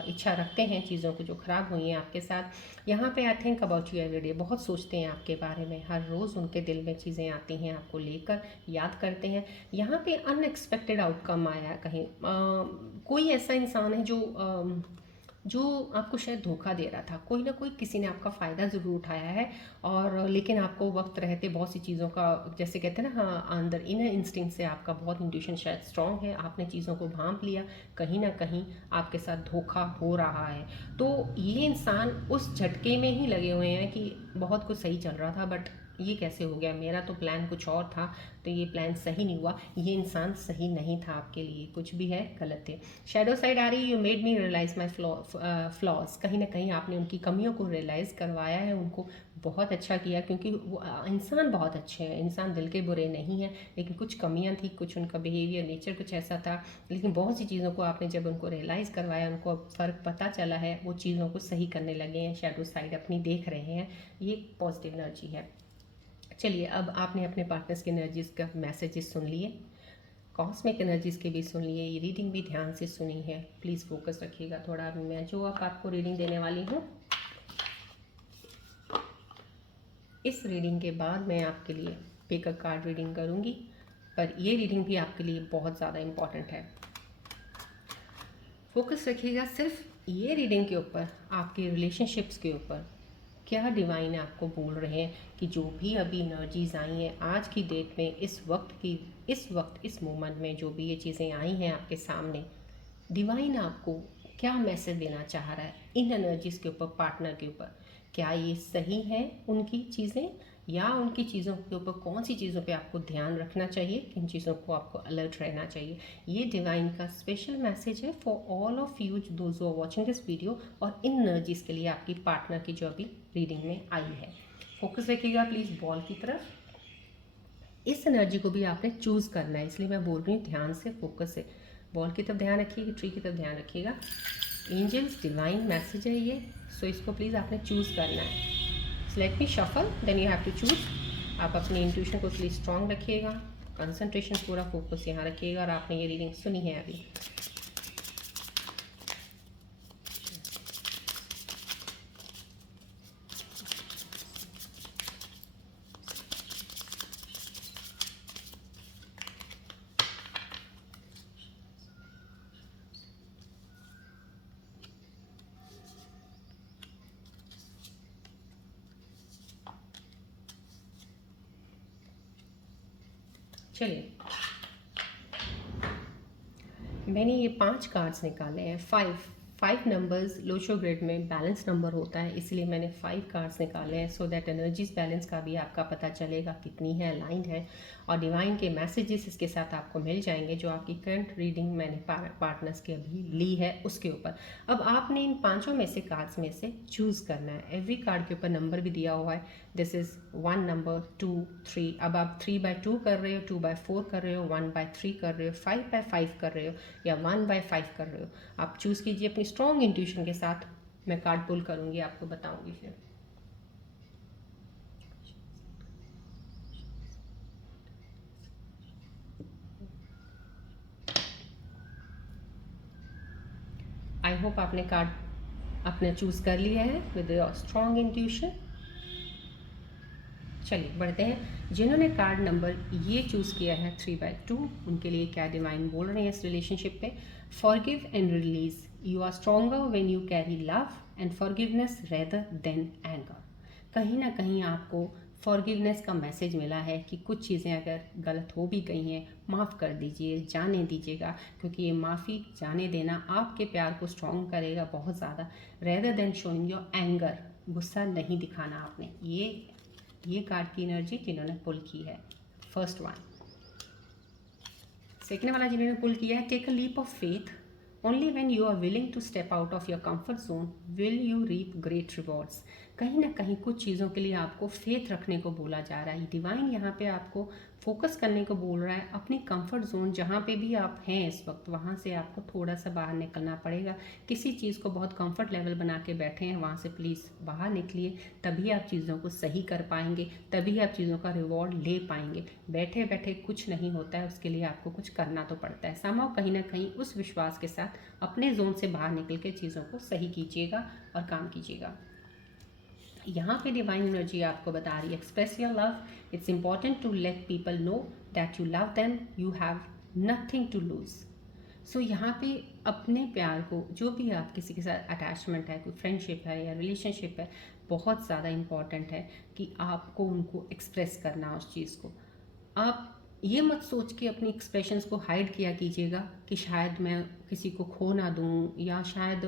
इच्छा रखते हैं चीज़ों को जो ख़राब हुई हैं आपके साथ। यहाँ पे I think about you every day, बहुत सोचते हैं आपके बारे में, हर रोज़ उनके दिल में चीज़ें आती हैं आपको लेकर, याद करते हैं। यहाँ पे अनएक्सपेक्टेड आउटकम आया कहीं, कोई ऐसा इंसान है जो आपको शायद धोखा दे रहा था, कोई ना कोई किसी ने आपका फ़ायदा ज़रूर उठाया है, और लेकिन आपको वक्त रहते बहुत सी चीज़ों का, जैसे कहते हैं ना, हाँ अंदर इनर इंस्टिंक्ट से आपका बहुत इंट्यूशन शायद स्ट्रांग है, आपने चीज़ों को भांप लिया, कहीं ना कहीं आपके साथ धोखा हो रहा है। तो ये इंसान उस झटके में ही लगे हुए हैं कि बहुत कुछ सही चल रहा था, बट ये कैसे हो गया, मेरा तो प्लान कुछ और था, तो ये प्लान सही नहीं हुआ, ये इंसान सही नहीं था आपके लिए, कुछ भी है गलत थे। शैडो साइड आ रही है, you made me realise my flaws, कहीं ना कहीं आपने उनकी कमियों को रियलाइज़ करवाया है उनको, बहुत अच्छा किया, क्योंकि वो इंसान बहुत अच्छे हैं, इंसान दिल के बुरे नहीं हैं, लेकिन कुछ कमियां थी, कुछ उनका बिहेवियर नेचर कुछ ऐसा था, लेकिन बहुत सी चीज़ों को आपने जब उनको रियलाइज़ करवाया, उनको अब फ़र्क पता चला है, वो चीज़ों को सही करने लगे हैं, शैडो साइड अपनी देख रहे हैं, ये पॉजिटिव एनर्जी है। चलिए अब आपने अपने पार्टनर्स की एनर्जीज का मैसेजेस सुन लिए, कॉस्मिक एनर्जीज के भी सुन लिए, ये रीडिंग भी ध्यान से सुनी है, प्लीज़ फोकस रखिएगा थोड़ा। मैं जो अब आपको रीडिंग देने वाली हूँ, इस रीडिंग के बाद मैं आपके लिए पिक अ कार्ड रीडिंग करूँगी, पर ये रीडिंग भी आपके लिए बहुत ज़्यादा इम्पॉर्टेंट है। फोकस रखिएगा सिर्फ ये रीडिंग के ऊपर, आपके रिलेशनशिप्स के ऊपर, क्या डिवाइन आपको बोल रहे हैं कि जो भी अभी एनर्जीज आई हैं आज की डेट में, इस मोमेंट में जो भी ये चीज़ें आई हैं आपके सामने, डिवाइन आपको क्या मैसेज देना चाह रहा है इन एनर्जीज के ऊपर, पार्टनर के ऊपर। क्या ये सही है उनकी चीज़ें, या उनकी चीज़ों के ऊपर कौन सी चीज़ों पे आपको ध्यान रखना चाहिए, किन चीज़ों को आपको अलर्ट रहना चाहिए। ये डिवाइन का स्पेशल मैसेज है for all of you those who are watching this video, और इन एनर्जीज़ के लिए आपकी पार्टनर की जो अभी रीडिंग में आई है। फोकस रखिएगा प्लीज़ बॉल की तरफ। इस एनर्जी को भी आपने चूज़ करना है, इसलिए मैं बोल रही हूँ ध्यान से, फोकस से। बॉल की तरफ ध्यान रखिएगा, ट्री की तरफ ध्यान रखिएगा। एंजल्स डिवाइन मैसेज है ये, सो इसको प्लीज़ आपने चूज़ करना है। Let me shuffle, then you have to choose. आप अपनी इंट्यूशन को प्लीज स्ट्रांग रखिएगा, कंसंट्रेशन पूरा फोकस यहाँ रखिएगा, और आपने ये रीडिंग सुनी है अभी। चलिए, मैंने ये 5 कार्ड्स निकाले हैं। 5 नंबर्स लोशो ग्रिड में बैलेंस नंबर होता है, इसलिए मैंने 5 कार्ड्स निकाले हैं, सो दैट एनर्जीज बैलेंस का भी आपका पता चलेगा कितनी है, अलाइंड है। और डिवाइन के मैसेजेस इसके साथ आपको मिल जाएंगे, जो आपकी करंट रीडिंग मैंने पार्टनर्स की अभी ली है उसके ऊपर। अब आपने इन 5 में से कार्ड्स में से चूज़ करना है। एवरी कार्ड के ऊपर नंबर भी दिया हुआ है। This is 1 number, 2, 3। अब आप 3/2 कर रहे हो, 2/4 कर रहे हो, 1/3 कर रहे हो, 5/5 कर रहे हो, या 1/5 कर रहे हो। आप चूज़ कीजिए अपनी स्ट्रॉन्ग इंट्यूशन के साथ। मैं कार्ड पुल करूँगी, आपको बताऊँगी फिर। आई होप आपने कार्ड अपने चूज़ कर लिया है विद स्ट्रॉन्ग इंट्यूशन। चलिए बढ़ते हैं। जिन्होंने कार्ड नंबर ये चूज़ किया है 3/2, उनके लिए क्या डिवाइन बोल रहे हैं इस रिलेशनशिप पे। Forgive and release, you are stronger when you carry love and forgiveness rather than anger. कहीं ना कहीं आपको फॉरगिवनेस का मैसेज मिला है कि कुछ चीज़ें अगर गलत हो भी गई हैं, माफ़ कर दीजिए, जाने दीजिएगा, क्योंकि ये माफ़ी, जाने देना आपके प्यार को स्ट्रॉन्ग करेगा बहुत ज़्यादा। Rather than showing your anger, गुस्सा नहीं दिखाना आपने। ये कार्ड की एनर्जी जिन्होंने पुल की है, फर्स्ट वन। सेकंड वाला जिन्होंने पुल किया है, take a leap of faith, only when you are willing to step out of your comfort zone will you reap great rewards. कहीं ना कहीं कुछ चीज़ों के लिए आपको फेथ रखने को बोला जा रहा है। डिवाइन यहाँ पे आपको फोकस करने को बोल रहा है। अपनी कंफर्ट जोन जहाँ पे भी आप हैं इस वक्त, वहाँ से आपको थोड़ा सा बाहर निकलना पड़ेगा। किसी चीज़ को बहुत कंफर्ट लेवल बना के बैठे हैं, वहाँ से प्लीज़ बाहर निकलिए, तभी आप चीज़ों को सही कर पाएंगे, तभी आप चीज़ों का रिवॉर्ड ले पाएंगे। बैठे बैठे कुछ नहीं होता है, उसके लिए आपको कुछ करना तो पड़ता है। समहाउ कहीं ना कहीं उस विश्वास के साथ अपने जोन से बाहर निकल के चीज़ों को सही कीजिएगा और काम कीजिएगा। यहाँ पे डिवाइन एनर्जी आपको बता रही है, express your love, it's important to let people know that you love them, you have nothing to lose. So यहाँ पे अपने प्यार को, जो भी आप किसी के साथ अटैचमेंट है, कोई फ्रेंडशिप है या रिलेशनशिप है, बहुत ज़्यादा इम्पॉर्टेंट है कि आपको उनको एक्सप्रेस करना उस चीज़ को। आप ये मत सोच के अपनी एक्सप्रेशंस को हाइड किया कीजिएगा कि शायद मैं किसी को खो ना दूँ, या शायद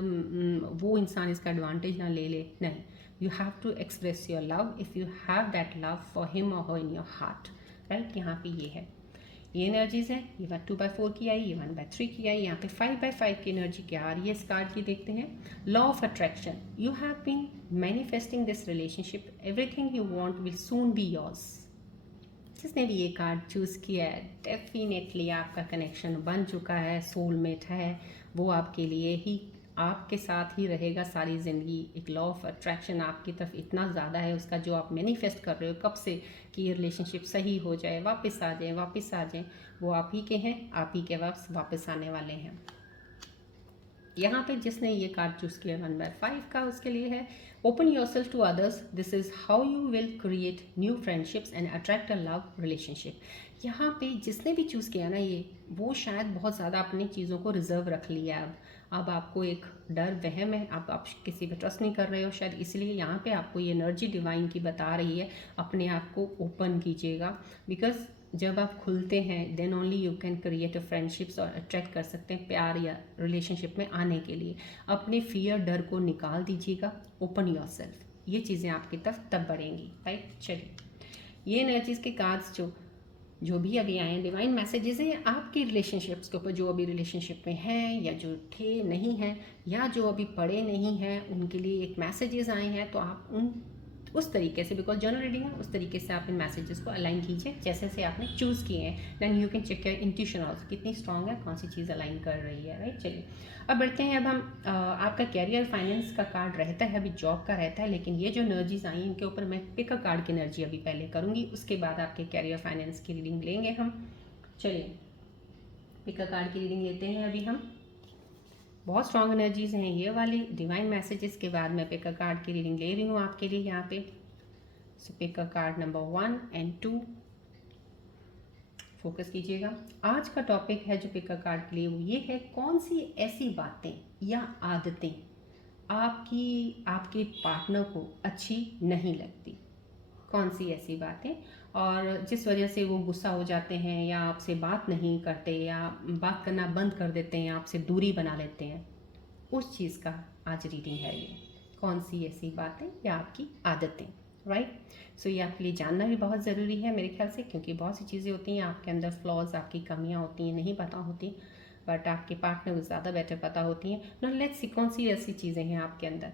वो इंसान इसका एडवांटेज ना ले ले। नहीं, you have to express your love if you have that love for him or her in your heart. Right, यहाँ पे ये है, ये एनर्जीज है। ये 2/4 की आई, ये 1/3 की आई, यहाँ पे 5/5 की एनर्जी क्या आ रही है इस कार्ड की, देखते हैं। Law of attraction, you have been manifesting this relationship, everything you want will soon be yours. जिसने भी ये कार्ड चूज़ किया है, डेफिनेटली आपका कनेक्शन बन चुका है, सोलमेट है, वो आपके लिए ही, आपके साथ ही रहेगा सारी ज़िंदगी। एक लॉ ऑफ अट्रैक्शन आपकी तरफ इतना ज़्यादा है उसका, जो आप मैनिफेस्ट कर रहे हो कब से कि ये रिलेशनशिप सही हो जाए, वापस आ जाए, वापस आ जाए, वो आप ही के हैं, आप ही के वापस आने वाले हैं। यहाँ पे जिसने ये कार्ड चूज़ किया 1/5 का, उसके लिए है open yourself to others, this is how you will create new friendships and attract a love relationship. यहाँ पे जिसने भी चूज़ किया ना ये, वो शायद बहुत ज़्यादा अपनी चीज़ों को रिजर्व रख लिया है। अब आपको एक डर, वहम है, आप किसी पे ट्रस्ट नहीं कर रहे हो शायद, इसलिए यहाँ पे आपको ये एनर्जी डिवाइन की बता रही है अपने आप को ओपन कीजिएगा। बिकॉज जब आप खुलते हैं, then only you can create a friendships, और अट्रैक्ट कर सकते हैं प्यार या रिलेशनशिप में आने के लिए। अपने फियर, डर को निकाल दीजिएगा, ओपन योरसेल्फ, ये चीज़ें आपकी तरफ तब बढ़ेंगी। राइट, चलिए ये एनर्जीज़ के कार्ड्स जो भी अभी आए हैं, डिवाइन मैसेजेस हैं आपके रिलेशनशिप्स के ऊपर, जो अभी रिलेशनशिप में हैं या जो थे नहीं हैं या जो अभी पड़े नहीं हैं, उनके लिए एक मैसेजेस आए हैं। तो आप उस तरीके से, बिकॉज जनरल रीडिंग है, उस तरीके से आप इन मैसेजेस को अलाइन कीजिए जैसे से आपने चूज़ किए हैं। Then you can check your intuition also, कितनी स्ट्रांग है, कौन सी चीज़ अलाइन कर रही है, राइट। चलिए अब बढ़ते हैं। अब हम आपका कैरियर फाइनेंस का कार्ड रहता है, अभी जॉब का रहता है, लेकिन ये जो एनर्जीज आई इनके ऊपर मैं पिक अ कार्ड की एनर्जी अभी पहले करूँगी, उसके बाद आपके कैरियर फाइनेंस की रीडिंग लेंगे हम। चलिए पिक अ कार्ड की रीडिंग लेते हैं अभी हम। बहुत स्ट्रांग एनर्जीज हैं ये वाली। डिवाइन मैसेजेस के बाद मैं पिक अ कार्ड की रीडिंग ले रही हूँ आपके लिए यहाँ पे। So pick a card number 1 and 2, focus कीजिएगा। आज का टॉपिक है जो पिक अ कार्ड के लिए, वो ये है, कौन सी ऐसी बातें या आदतें आपके पार्टनर को अच्छी नहीं लगती। कौन सी ऐसी बातें, और जिस वजह से वो गुस्सा हो जाते हैं या आपसे बात नहीं करते या बात करना बंद कर देते हैं, आपसे दूरी बना लेते हैं, उस चीज़ का आज रीडिंग है ये। कौन सी ऐसी बातें या आपकी आदतें, राइट। सो ये आपके लिए जानना भी बहुत ज़रूरी है मेरे ख्याल से, क्योंकि बहुत सी चीज़ें होती हैं आपके अंदर, फ्लॉज, आपकी कमियां होती हैं, नहीं पता होती, बट आपके पार्टनर को ज़्यादा बेटर पता होती हैं। ना लेट्स सी कौन सी ऐसी चीज़ें हैं आपके अंदर।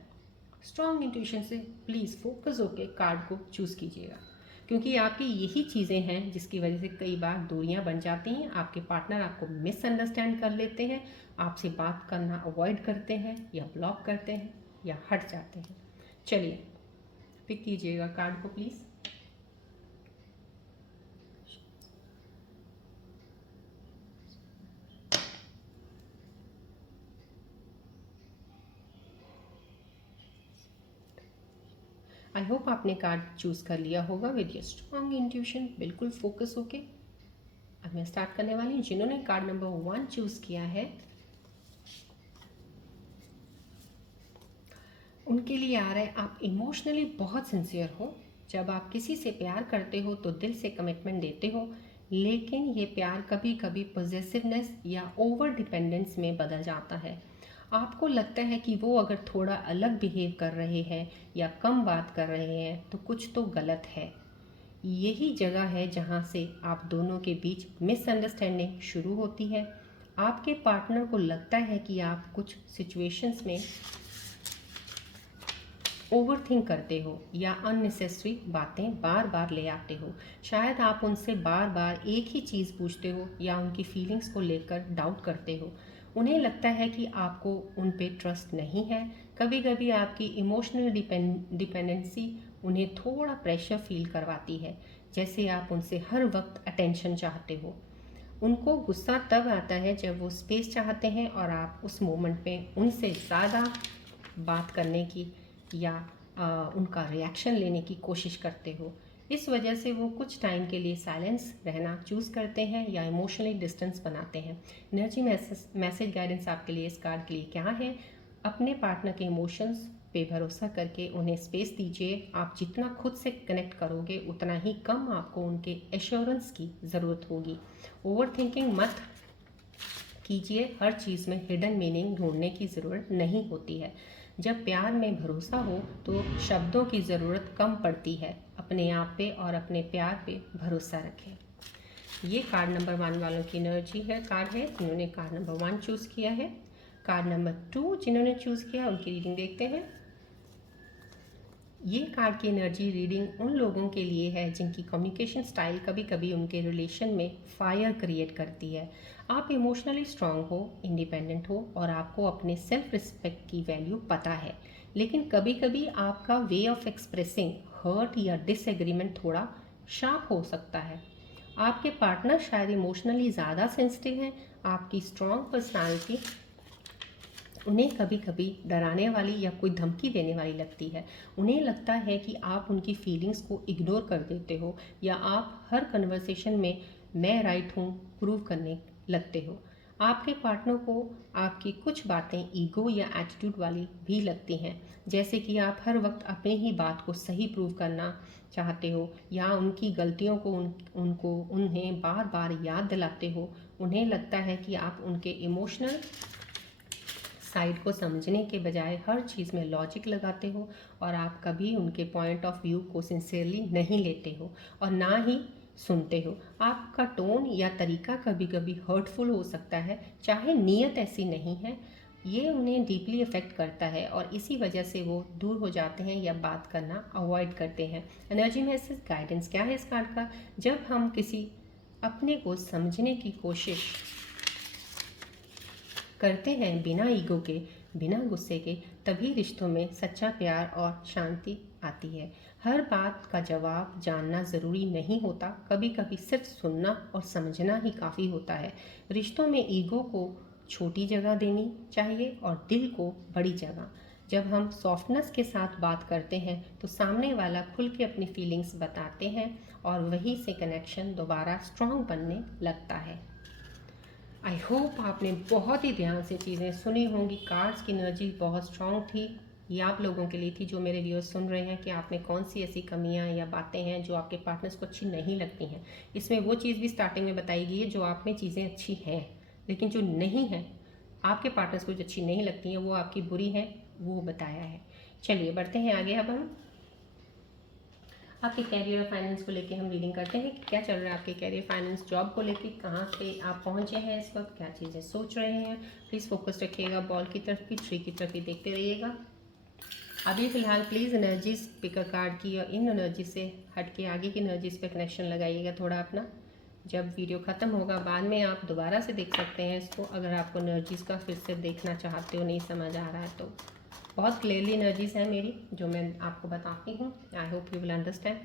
स्ट्रॉन्ग इंट्यूशन से प्लीज़ फोकस होकर कार्ड को चूज़ कीजिएगा, क्योंकि आपकी यही चीज़ें हैं जिसकी वजह से कई बार दूरियां बन जाती हैं। आपके पार्टनर आपको मिसअंडरस्टैंड कर लेते हैं, आपसे बात करना अवॉइड करते हैं या ब्लॉक करते हैं या हट जाते हैं। चलिए पिक कीजिएगा कार्ड को प्लीज़। आई होप आपने कार्ड चूज़ कर लिया होगा विद योर स्ट्रॉन्ग इंट्यूशन, बिल्कुल फोकस होके। अब मैं स्टार्ट करने वाली हूँ। जिन्होंने कार्ड नंबर 1 चूज़ किया है उनके लिए आ रहा है, आप इमोशनली बहुत सिंसियर हो। जब आप किसी से प्यार करते हो तो दिल से कमिटमेंट देते हो, लेकिन ये प्यार कभी कभी पॉजेसिवनेस या ओवर डिपेंडेंस में बदल जाता है। आपको लगता है कि वो अगर थोड़ा अलग बिहेव कर रहे हैं या कम बात कर रहे हैं तो कुछ तो गलत है। यही जगह है जहाँ से आप दोनों के बीच मिसअंडरस्टैंडिंग शुरू होती है। आपके पार्टनर को लगता है कि आप कुछ सिचुएशंस में ओवर थिंक करते हो या अननेसेसरी बातें बार बार ले आते हो। शायद आप उनसे बार बार एक ही चीज़ पूछते हो या उनकी फीलिंग्स को लेकर डाउट करते हो। उन्हें लगता है कि आपको उन पे ट्रस्ट नहीं है। कभी कभी आपकी इमोशनल डिपेंडेंसी उन्हें थोड़ा प्रेशर फील करवाती है, जैसे आप उनसे हर वक्त अटेंशन चाहते हो। उनको गुस्सा तब आता है जब वो स्पेस चाहते हैं और आप उस मोमेंट में उनसे ज़्यादा बात करने की या उनका रिएक्शन लेने की कोशिश करते हो। इस वजह से वो कुछ टाइम के लिए साइलेंस रहना चूज़ करते हैं या इमोशनली डिस्टेंस बनाते हैं। एनर्जी मैसेज गाइडेंस आपके लिए इस कार्ड के लिए क्या है? अपने पार्टनर के इमोशंस पे भरोसा करके उन्हें स्पेस दीजिए। आप जितना खुद से कनेक्ट करोगे उतना ही कम आपको उनके एश्योरेंस की ज़रूरत होगी। ओवर थिंकिंग मत कीजिए, हर चीज़ में हिडन मीनिंग ढूंढने की ज़रूरत नहीं होती है। जब प्यार में भरोसा हो तो शब्दों की ज़रूरत कम पड़ती है। अपने आप पे और अपने प्यार पे भरोसा रखें। ये कार्ड नंबर 1 वालों की एनर्जी है, कार्ड है जिन्होंने कार्ड नंबर 1 चूज़ किया है। कार्ड नंबर 2 जिन्होंने चूज़ किया उनकी रीडिंग देखते हैं। ये कार्ड की एनर्जी रीडिंग उन लोगों के लिए है जिनकी कम्युनिकेशन स्टाइल कभी कभी उनके रिलेशन में फायर क्रिएट करती है। आप इमोशनली स्ट्रांग हो, इंडिपेंडेंट हो और आपको अपने सेल्फ रिस्पेक्ट की वैल्यू पता है, लेकिन कभी कभी आपका वे ऑफ एक्सप्रेसिंग हर्ट या डिसएग्रीमेंट थोड़ा शार्प हो सकता है। आपके पार्टनर शायद इमोशनली ज़्यादा सेंसिटिव हैं। आपकी स्ट्रांग पर्सनालिटी उन्हें कभी कभी डराने वाली या कोई धमकी देने वाली लगती है। उन्हें लगता है कि आप उनकी फीलिंग्स को इग्नोर कर देते हो या आप हर कन्वर्सेशन में मैं राइट हूँ प्रूव करने लगते हो। आपके पार्टनर को आपकी कुछ बातें ईगो या एटीट्यूड वाली भी लगती हैं, जैसे कि आप हर वक्त अपनी ही बात को सही प्रूव करना चाहते हो या उनकी गलतियों को उन्हें बार बार याद दिलाते हो। उन्हें लगता है कि आप उनके इमोशनल साइड को समझने के बजाय हर चीज़ में लॉजिक लगाते हो और आप कभी उनके पॉइंट ऑफ व्यू को सिंसियरली नहीं लेते हो और ना ही सुनते हो। आपका टोन या तरीका कभी कभी हर्टफुल हो सकता है, चाहे नीयत ऐसी नहीं है। ये उन्हें डीपली अफेक्ट करता है और इसी वजह से वो दूर हो जाते हैं या बात करना अवॉइड करते हैं। एनर्जी में ऐसे गाइडेंस क्या है इस कार्ड का? जब हम किसी अपने को समझने की कोशिश करते हैं बिना ईगो के, बिना गुस्से के, तभी रिश्तों में सच्चा प्यार और शांति आती है। हर बात का जवाब जानना ज़रूरी नहीं होता, कभी कभी सिर्फ सुनना और समझना ही काफ़ी होता है। रिश्तों में ईगो को छोटी जगह देनी चाहिए और दिल को बड़ी जगह। जब हम सॉफ्टनेस के साथ बात करते हैं तो सामने वाला खुल के अपनी फीलिंग्स बताते हैं और वहीं से कनेक्शन दोबारा स्ट्रॉन्ग बनने लगता है। आई होप आपने बहुत ही ध्यान से चीज़ें सुनी होंगी। कार्ड्स की एनर्जी बहुत स्ट्रॉन्ग थी। ये आप लोगों के लिए थी जो मेरे व्यूअर्स सुन रहे हैं कि आप में कौन सी ऐसी कमियां या बातें हैं जो आपके पार्टनर्स को अच्छी नहीं लगती हैं। इसमें वो चीज़ भी स्टार्टिंग में बताई गई है जो आप में चीज़ें अच्छी हैं, लेकिन जो नहीं है, आपके पार्टनर्स को जो अच्छी नहीं लगती हैं वो आपकी बुरी हैं, वो बताया है। चलिए बढ़ते हैं आगे। अब हम आपके कैरियर और फाइनेंस को लेके हम रीडिंग करते हैं कि क्या चल रहा है आपके कैरियर, फाइनेंस, जॉब को लेके, कहाँ पे आप पहुँचे हैं इस वक्त, क्या चीज़ें सोच रहे हैं। प्लीज़ फोकस रखिएगा, बॉल की तरफ भी, ट्री की तरफ भी देखते रहिएगा। अभी फ़िलहाल प्लीज़ एनर्जीज पिकर कार्ड की और इन एनर्जी से हट के आगे की एनर्जीज पे कनेक्शन लगाइएगा थोड़ा अपना। जब वीडियो ख़त्म होगा बाद में आप दोबारा से देख सकते हैं इसको, अगर आपको एनर्जीज़ का फिर से देखना चाहते हो, नहीं समझ आ रहा है तो। बहुत क्लियरली एनर्जीज़ हैं मेरी जो मैं आपको बताती हूँ। I hope you will understand.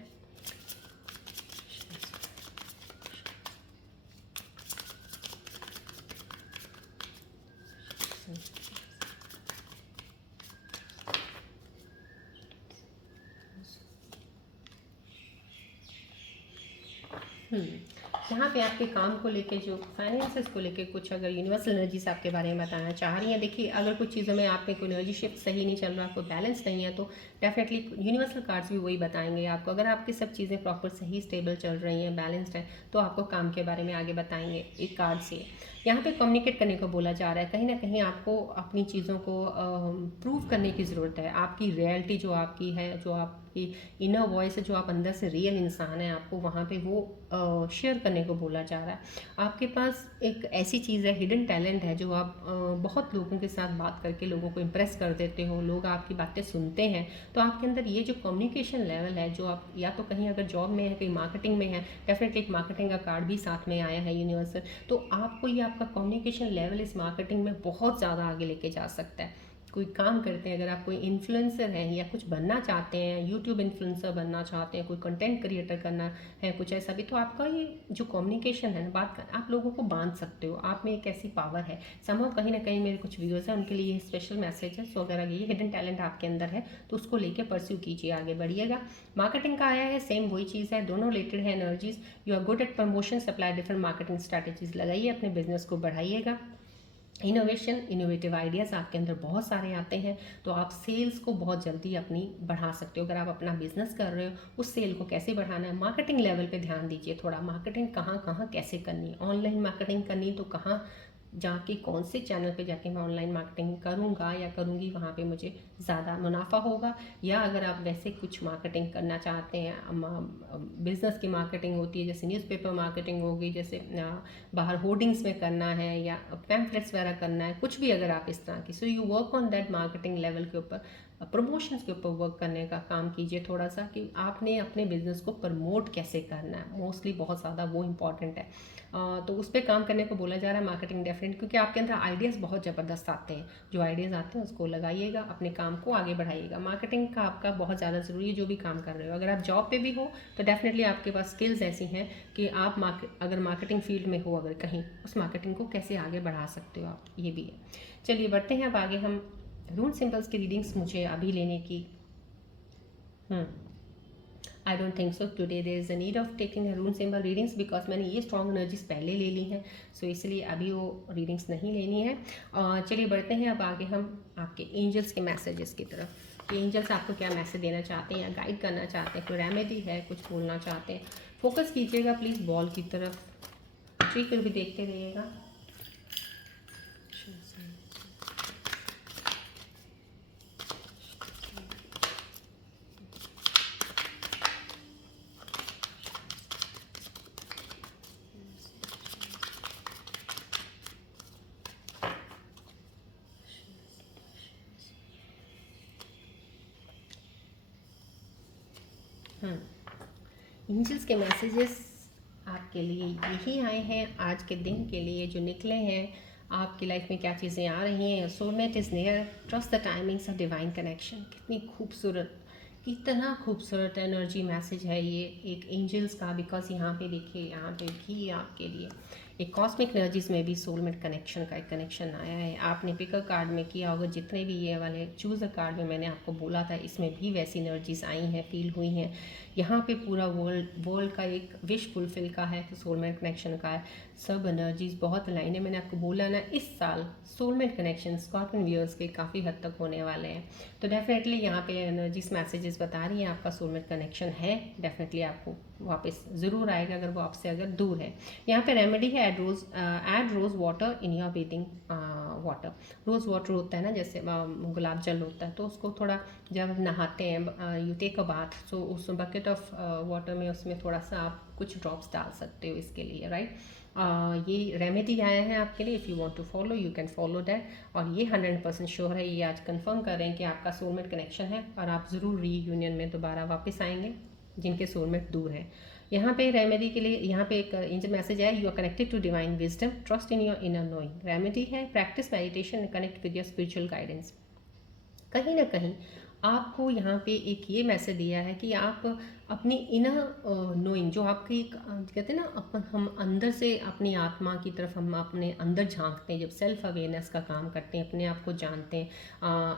यहाँ पे आपके काम को लेके, जो फाइनेंसेस को लेके कुछ अगर यूनिवर्सल एनर्जीज आपके बारे में बताना चाह रही हैं। देखिए, अगर कुछ चीज़ों में आप में कोई एनर्जी शिफ्ट सही नहीं चल रहा, कोई बैलेंस नहीं है, तो डेफिनेटली यूनिवर्सल कार्ड्स भी वही बताएंगे आपको। अगर आपकी सब चीज़ें प्रॉपर सही स्टेबल चल रही हैं, बैलेंस्ड है, तो आपको काम के बारे में आगे बताएंगे एक कार्ड से। यहाँ पे कम्युनिकेट करने को बोला जा रहा है। कहीं ना कहीं आपको अपनी चीज़ों को प्रूव करने की ज़रूरत है। आपकी रियलिटी जो आपकी है, जो आपकी इनर वॉइस है, जो आप अंदर से रियल इंसान है, आपको वहाँ पे वो शेयर करने को बोला जा रहा है। आपके पास एक ऐसी चीज़ है, हिडन टैलेंट है, जो आप बहुत लोगों के साथ बात करके लोगों को इम्प्रेस कर देते हो, लोग आपकी बातें सुनते हैं। तो आपके अंदर ये जो कम्युनिकेशन लेवल है, जो आप या तो कहीं अगर जॉब में है, कहीं मार्केटिंग में है, डेफिनेटली एक मार्केटिंग का कार्ड भी साथ में आया है यूनिवर्सल, तो आपको ये आपका कम्युनिकेशन लेवल इस मार्केटिंग में बहुत ज़्यादा आगे लेके जा सकता है। कोई काम करते हैं, अगर आप कोई इन्फ्लुएंसर हैं या कुछ बनना चाहते हैं, यूट्यूब इन्फ्लुएंसर बनना चाहते हैं, कोई कंटेंट क्रिएटर करना है, कुछ ऐसा भी, तो आपका ये जो कम्युनिकेशन है ना, बात कर, आप लोगों को बांध सकते हो। आप में एक ऐसी पावर है। समझो कहीं ना कहीं मेरे कुछ व्यूअर्स हैं, उनके लिए ये स्पेशल मैसेज है। सो अगर ये हिडन टैलेंट आपके अंदर है तो उसको लेके परस्यू कीजिए, आगे बढ़िएगा। मार्केटिंग का आया है, सेम वही चीज़ है, दोनों रिलेटेड है energies. You are good at promotion, supply different marketing strategies लगाइए, अपने बिजनेस को बढ़ाइएगा। इनोवेशन, इनोवेटिव आइडियाज़ आपके अंदर बहुत सारे आते हैं, तो आप सेल्स को बहुत जल्दी अपनी बढ़ा सकते हो। अगर आप अपना बिजनेस कर रहे हो, उस सेल को कैसे बढ़ाना है, मार्केटिंग लेवल पे ध्यान दीजिए थोड़ा। मार्केटिंग कहाँ कहाँ कैसे करनी है, ऑनलाइन मार्केटिंग करनी है तो कहाँ जाके, कौन से चैनल पे जाके मैं ऑनलाइन मार्केटिंग करूँगा या करूँगी, वहाँ पे मुझे ज़्यादा मुनाफा होगा। या अगर आप वैसे कुछ मार्केटिंग करना चाहते हैं, बिज़नेस की मार्केटिंग होती है, जैसे न्यूज़पेपर मार्केटिंग होगी, जैसे बाहर होर्डिंग्स में करना है या पैम्फलेट्स वगैरह करना है, कुछ भी अगर आप इस तरह की, so you work on that marketing level के ऊपर, प्रमोशंस के ऊपर वर्क करने का काम कीजिए थोड़ा सा, कि आपने अपने बिजनेस को प्रमोट कैसे करना है, मोस्टली बहुत ज़्यादा वो इंपॉर्टेंट है। तो उस पर काम करने को बोला जा रहा है मार्केटिंग डेफिनेट, क्योंकि आपके अंदर आइडियाज़ बहुत ज़बरदस्त आते हैं। जो आइडियाज़ आते हैं उसको लगाइएगा, अपने काम को आगे बढ़ाइएगा। मार्केटिंग का आपका बहुत ज़्यादा ज़रूरी है, जो भी काम कर रहे हो। अगर आप जॉब पे भी हो तो डेफिनेटली आपके पास स्किल्स ऐसी हैं कि आप अगर मार्केटिंग फील्ड में हो, अगर कहीं, उस मार्केटिंग को कैसे आगे बढ़ा सकते हो आप, ये भी है। चलिए बढ़ते हैं अब आगे। हम रून सिंबल्स की रीडिंग्स मुझे अभी लेने की I don't think so today there is a need of taking rune symbol readings, because मैंने ये स्ट्रॉन्ग एनर्जीज पहले ले ली हैं, सो इसलिए अभी वो रीडिंग्स नहीं लेनी है। चलिए बढ़ते हैं अब आगे हम आपके एंजल्स के मैसेजेस की तरफ। कि एंजल्स आपको क्या मैसेज देना चाहते हैं या गाइड करना चाहते हैं, कोई रेमेडी है, कुछ बोलना चाहते हैं। फोकस कीजिएगा प्लीज़ बॉल की तरफ, ट्री को भी देखते रहिएगा। एंजल्स के मैसेजेस आपके लिए यही आए हैं आज के दिन के लिए जो निकले हैं। आपकी लाइफ में क्या चीज़ें आ रही हैं। Soulmate is near, trust the timings of divine connection. कितनी खूबसूरत, कितना खूबसूरत एनर्जी मैसेज है ये एक एंजल्स का। बिकॉज यहाँ पे देखिए, यहाँ पे भी आपके लिए एक कॉस्मिक एनर्जीज में भी सोलमेट कनेक्शन का एक कनेक्शन आया है। आपने पिकर कार्ड में किया होगा, जितने भी ये वाले चूज़ अ कार्ड में मैंने आपको बोला था, इसमें भी वैसी एनर्जीज आई हैं, फील हुई हैं। यहाँ पे पूरा वर्ल्ड का एक विश फुलफिल का है, तो सोलमेट कनेक्शन का है। सब एनर्जीज बहुत लाइन है। मैंने आपको बोला ना, इस साल सोलमेट कनेक्शन स्कॉर्पियन व्यूअर्स के काफ़ी हद तक होने वाले हैं। तो डेफिनेटली यहाँ पे एनर्जीज मैसेजेस बता रही हैं आपका सोलमेट कनेक्शन है। डेफिनेटली आपको वापस ज़रूर आएगा अगर वो आपसे अगर दूर है। यहाँ पे रेमेडी है, add rose water in your bathing water. Rose water होता है ना, जैसे गुलाब जल होता है, तो उसको थोड़ा जब हम नहाते हैं, यू टेक अ बाथ, सो उस बकेट ऑफ वाटर में उसमें थोड़ा सा आप कुछ ड्रॉप्स डाल सकते हो इसके लिए, राइट। ये रेमेडी आया है आपके लिए। If you want to follow you can follow that. और ये 100% श्योर है, ये आज कंफर्म कर रहे हैं कि आपका सोलमेट कनेक्शन है और आप ज़रूर रीयूनियन में दोबारा वापस आएंगे जिनके सोलमेट दूर है। यहाँ पे रेमेडी के लिए यहाँ पे एक एंजल मैसेज है, you are connected to divine wisdom, trust in your inner knowing. Remedy है, practice meditation and connect with your spiritual guidance. कहीं ना कहीं आपको यहाँ पे एक ये मैसेज दिया है कि आप अपनी इनर नोइंग, जो आपकी कहते हैं ना, अपन हम अंदर से अपनी आत्मा की तरफ हम अपने अंदर झांकते हैं, जब सेल्फ अवेयरनेस का काम करते हैं, अपने आप को जानते हैं,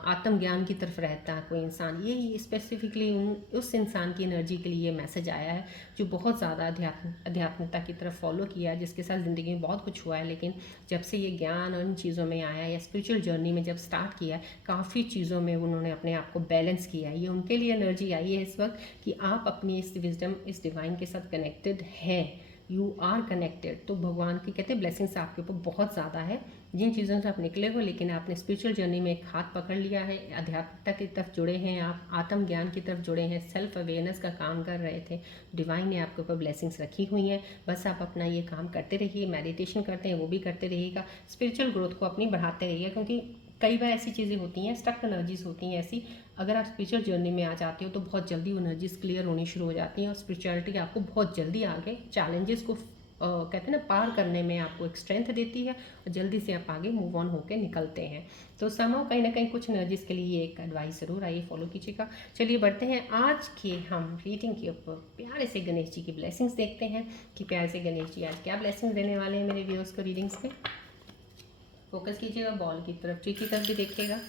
आत्मज्ञान की तरफ रहता है कोई इंसान। ये स्पेसिफिकली उस इंसान की एनर्जी के लिए ये मैसेज आया है जो बहुत ज़्यादा अध्यात्मिकता की तरफ फॉलो किया है, जिसके साथ ज़िंदगी में बहुत कुछ हुआ है, लेकिन जब से ये ज्ञान और इन चीज़ों में आया या स्पिरिचुअल जर्नी में जब स्टार्ट किया, काफ़ी चीज़ों में उन्होंने अपने आप को बैलेंस किया है। ये उनके लिए एनर्जी आई है इस वक्त कि आप अपनी इस विजडम, इस डिवाइन के साथ कनेक्टेड हैं, यू आर कनेक्टेड। तो भगवान की कहते हैं ब्लेसिंग्स आपके ऊपर बहुत ज़्यादा है, जिन चीज़ों से आप निकले हो, लेकिन आपने स्पिरिचुअल जर्नी में एक हाथ पकड़ लिया है, आध्यात्मिकता की तरफ जुड़े हैं, आप आत्मज्ञान की तरफ जुड़े हैं, सेल्फ अवेयरनेस का काम कर रहे थे, डिवाइन ने आपके ऊपर ब्लेसिंग्स रखी हुई हैं। बस आप अपना ये काम करते रहिए, मेडिटेशन करते हैं वो भी करते रहिएगा, स्पिरिचुअल ग्रोथ को अपनी बढ़ाते रहिए, क्योंकि कई बार ऐसी चीज़ें होती हैं, स्टक एनर्जीज होती हैं ऐसी, अगर आप स्पिरिचुअल जर्नी में आ जाते हो तो बहुत जल्दी वो एनर्जीज क्लियर होनी शुरू हो जाती हैं और स्पिरिचुअलिटी आपको बहुत जल्दी आगे चैलेंजेस को कहते हैं ना पार करने में आपको एक स्ट्रेंथ देती है और जल्दी से आप आगे मूव ऑन होकर निकलते हैं। तो समहाउ कहीं ना कहीं कुछ एनर्जीज के लिए ये एक एडवाइस ज़रूर आइए, फॉलो कीजिएगा। चलिए बढ़ते हैं आज के हम रीडिंग के ऊपर। प्यारे से गणेश जी की ब्लेसिंग्स देखते हैं कि प्यारे से गणेश जी आज क्या ब्लेसिंग्स देने वाले हैं मेरे व्यूअर्स को रीडिंग्स में। फोकस कीजिएगा बॉल की तरफ, ट्री की तरफ भी देखिएगा,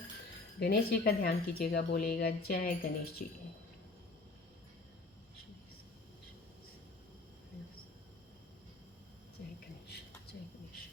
गणेश जी का ध्यान कीजिएगा, बोलिएगा जय गणेश जी की। जय गणेश, जय गणेश।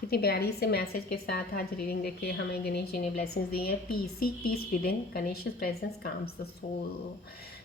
कितनी प्यारी से मैसेज के साथ आज रीडिंग देखिए हमें गणेश जी ने ब्लेसिंग्स दी है। Peace, seek peace within, Ganesh presence calms the soul.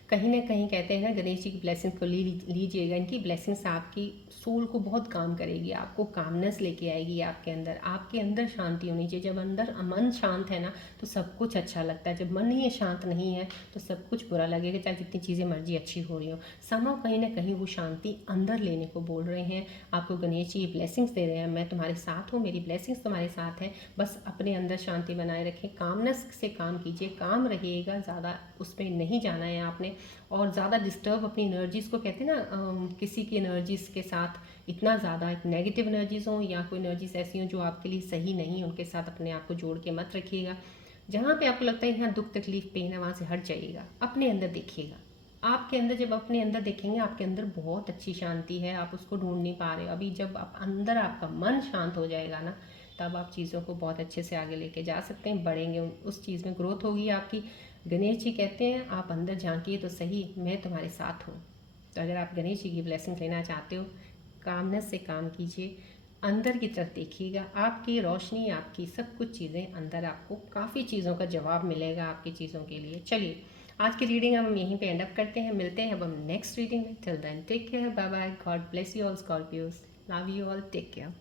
कहीं ना कहीं कहते हैं ना, गणेश जी की ब्लेसिंग्स को लीजिएगा, इनकी ब्लेसिंग्स आपकी सोल को बहुत काम करेगी, आपको कामनेस लेके आएगी आपके अंदर शांति होनी चाहिए। जब अंदर मन शांत है ना तो सब कुछ अच्छा लगता है, जब मन ही शांत नहीं है तो सब कुछ बुरा लगेगा, चाहे जितनी चीज़ें मर्जी अच्छी हो रही हो। समहाउ कहीं ना कहीं वो शांति अंदर लेने को बोल रहे हैं आपको गणेश जी, ब्लेसिंग्स दे रहे हैं, मैं तुम्हारे साथ हूँ, मेरी ब्लेसिंग्स तुम्हारे साथ हैं। बस अपने अंदर शांति बनाए रखें, कामनेस से काम कीजिए, काम रहिएगा, ज़्यादा उसमें नहीं जाना है आपने, और ज़्यादा डिस्टर्ब अपनी एनर्जीज़ को, कहते हैं ना किसी की एनर्जीज़ के साथ इतना ज़्यादा एक नेगेटिव एनर्जीज़ हों या कोई एनर्जीज़ ऐसी हों जो आपके लिए सही नहीं है, उनके साथ अपने आप को जोड़ के मत रखिएगा। जहाँ पे आपको लगता है यहाँ दुख तकलीफ पेन है वहाँ से हट जाइएगा, अपने अंदर देखिएगा। आपके अंदर, जब अपने अंदर देखेंगे आपके अंदर बहुत अच्छी शांति है, आप उसको ढूंढ नहीं पा रहे हो अभी। जब आप अंदर आपका मन शांत हो जाएगा ना, तब आप चीज़ों को बहुत अच्छे से आगे लेके जा सकते हैं, बढ़ेंगे, उस चीज़ में ग्रोथ होगी आपकी। गणेश जी कहते हैं आप अंदर झांकिए तो सही, मैं तुम्हारे साथ हूँ। तो अगर आप गणेश जी की ब्लेसिंग लेना चाहते हो, कामनेस से काम कीजिए, अंदर की तरफ देखिएगा, आपकी रोशनी, आपकी सब कुछ चीज़ें अंदर, आपको काफ़ी चीज़ों का जवाब मिलेगा आपकी चीज़ों के लिए। चलिए आज की रीडिंग हम यहीं पे एंड अप करते हैं, मिलते हैं अब हम नेक्स्ट रीडिंग में। Till then take care, bye bye, God bless you all Scorpios, love you all, take care.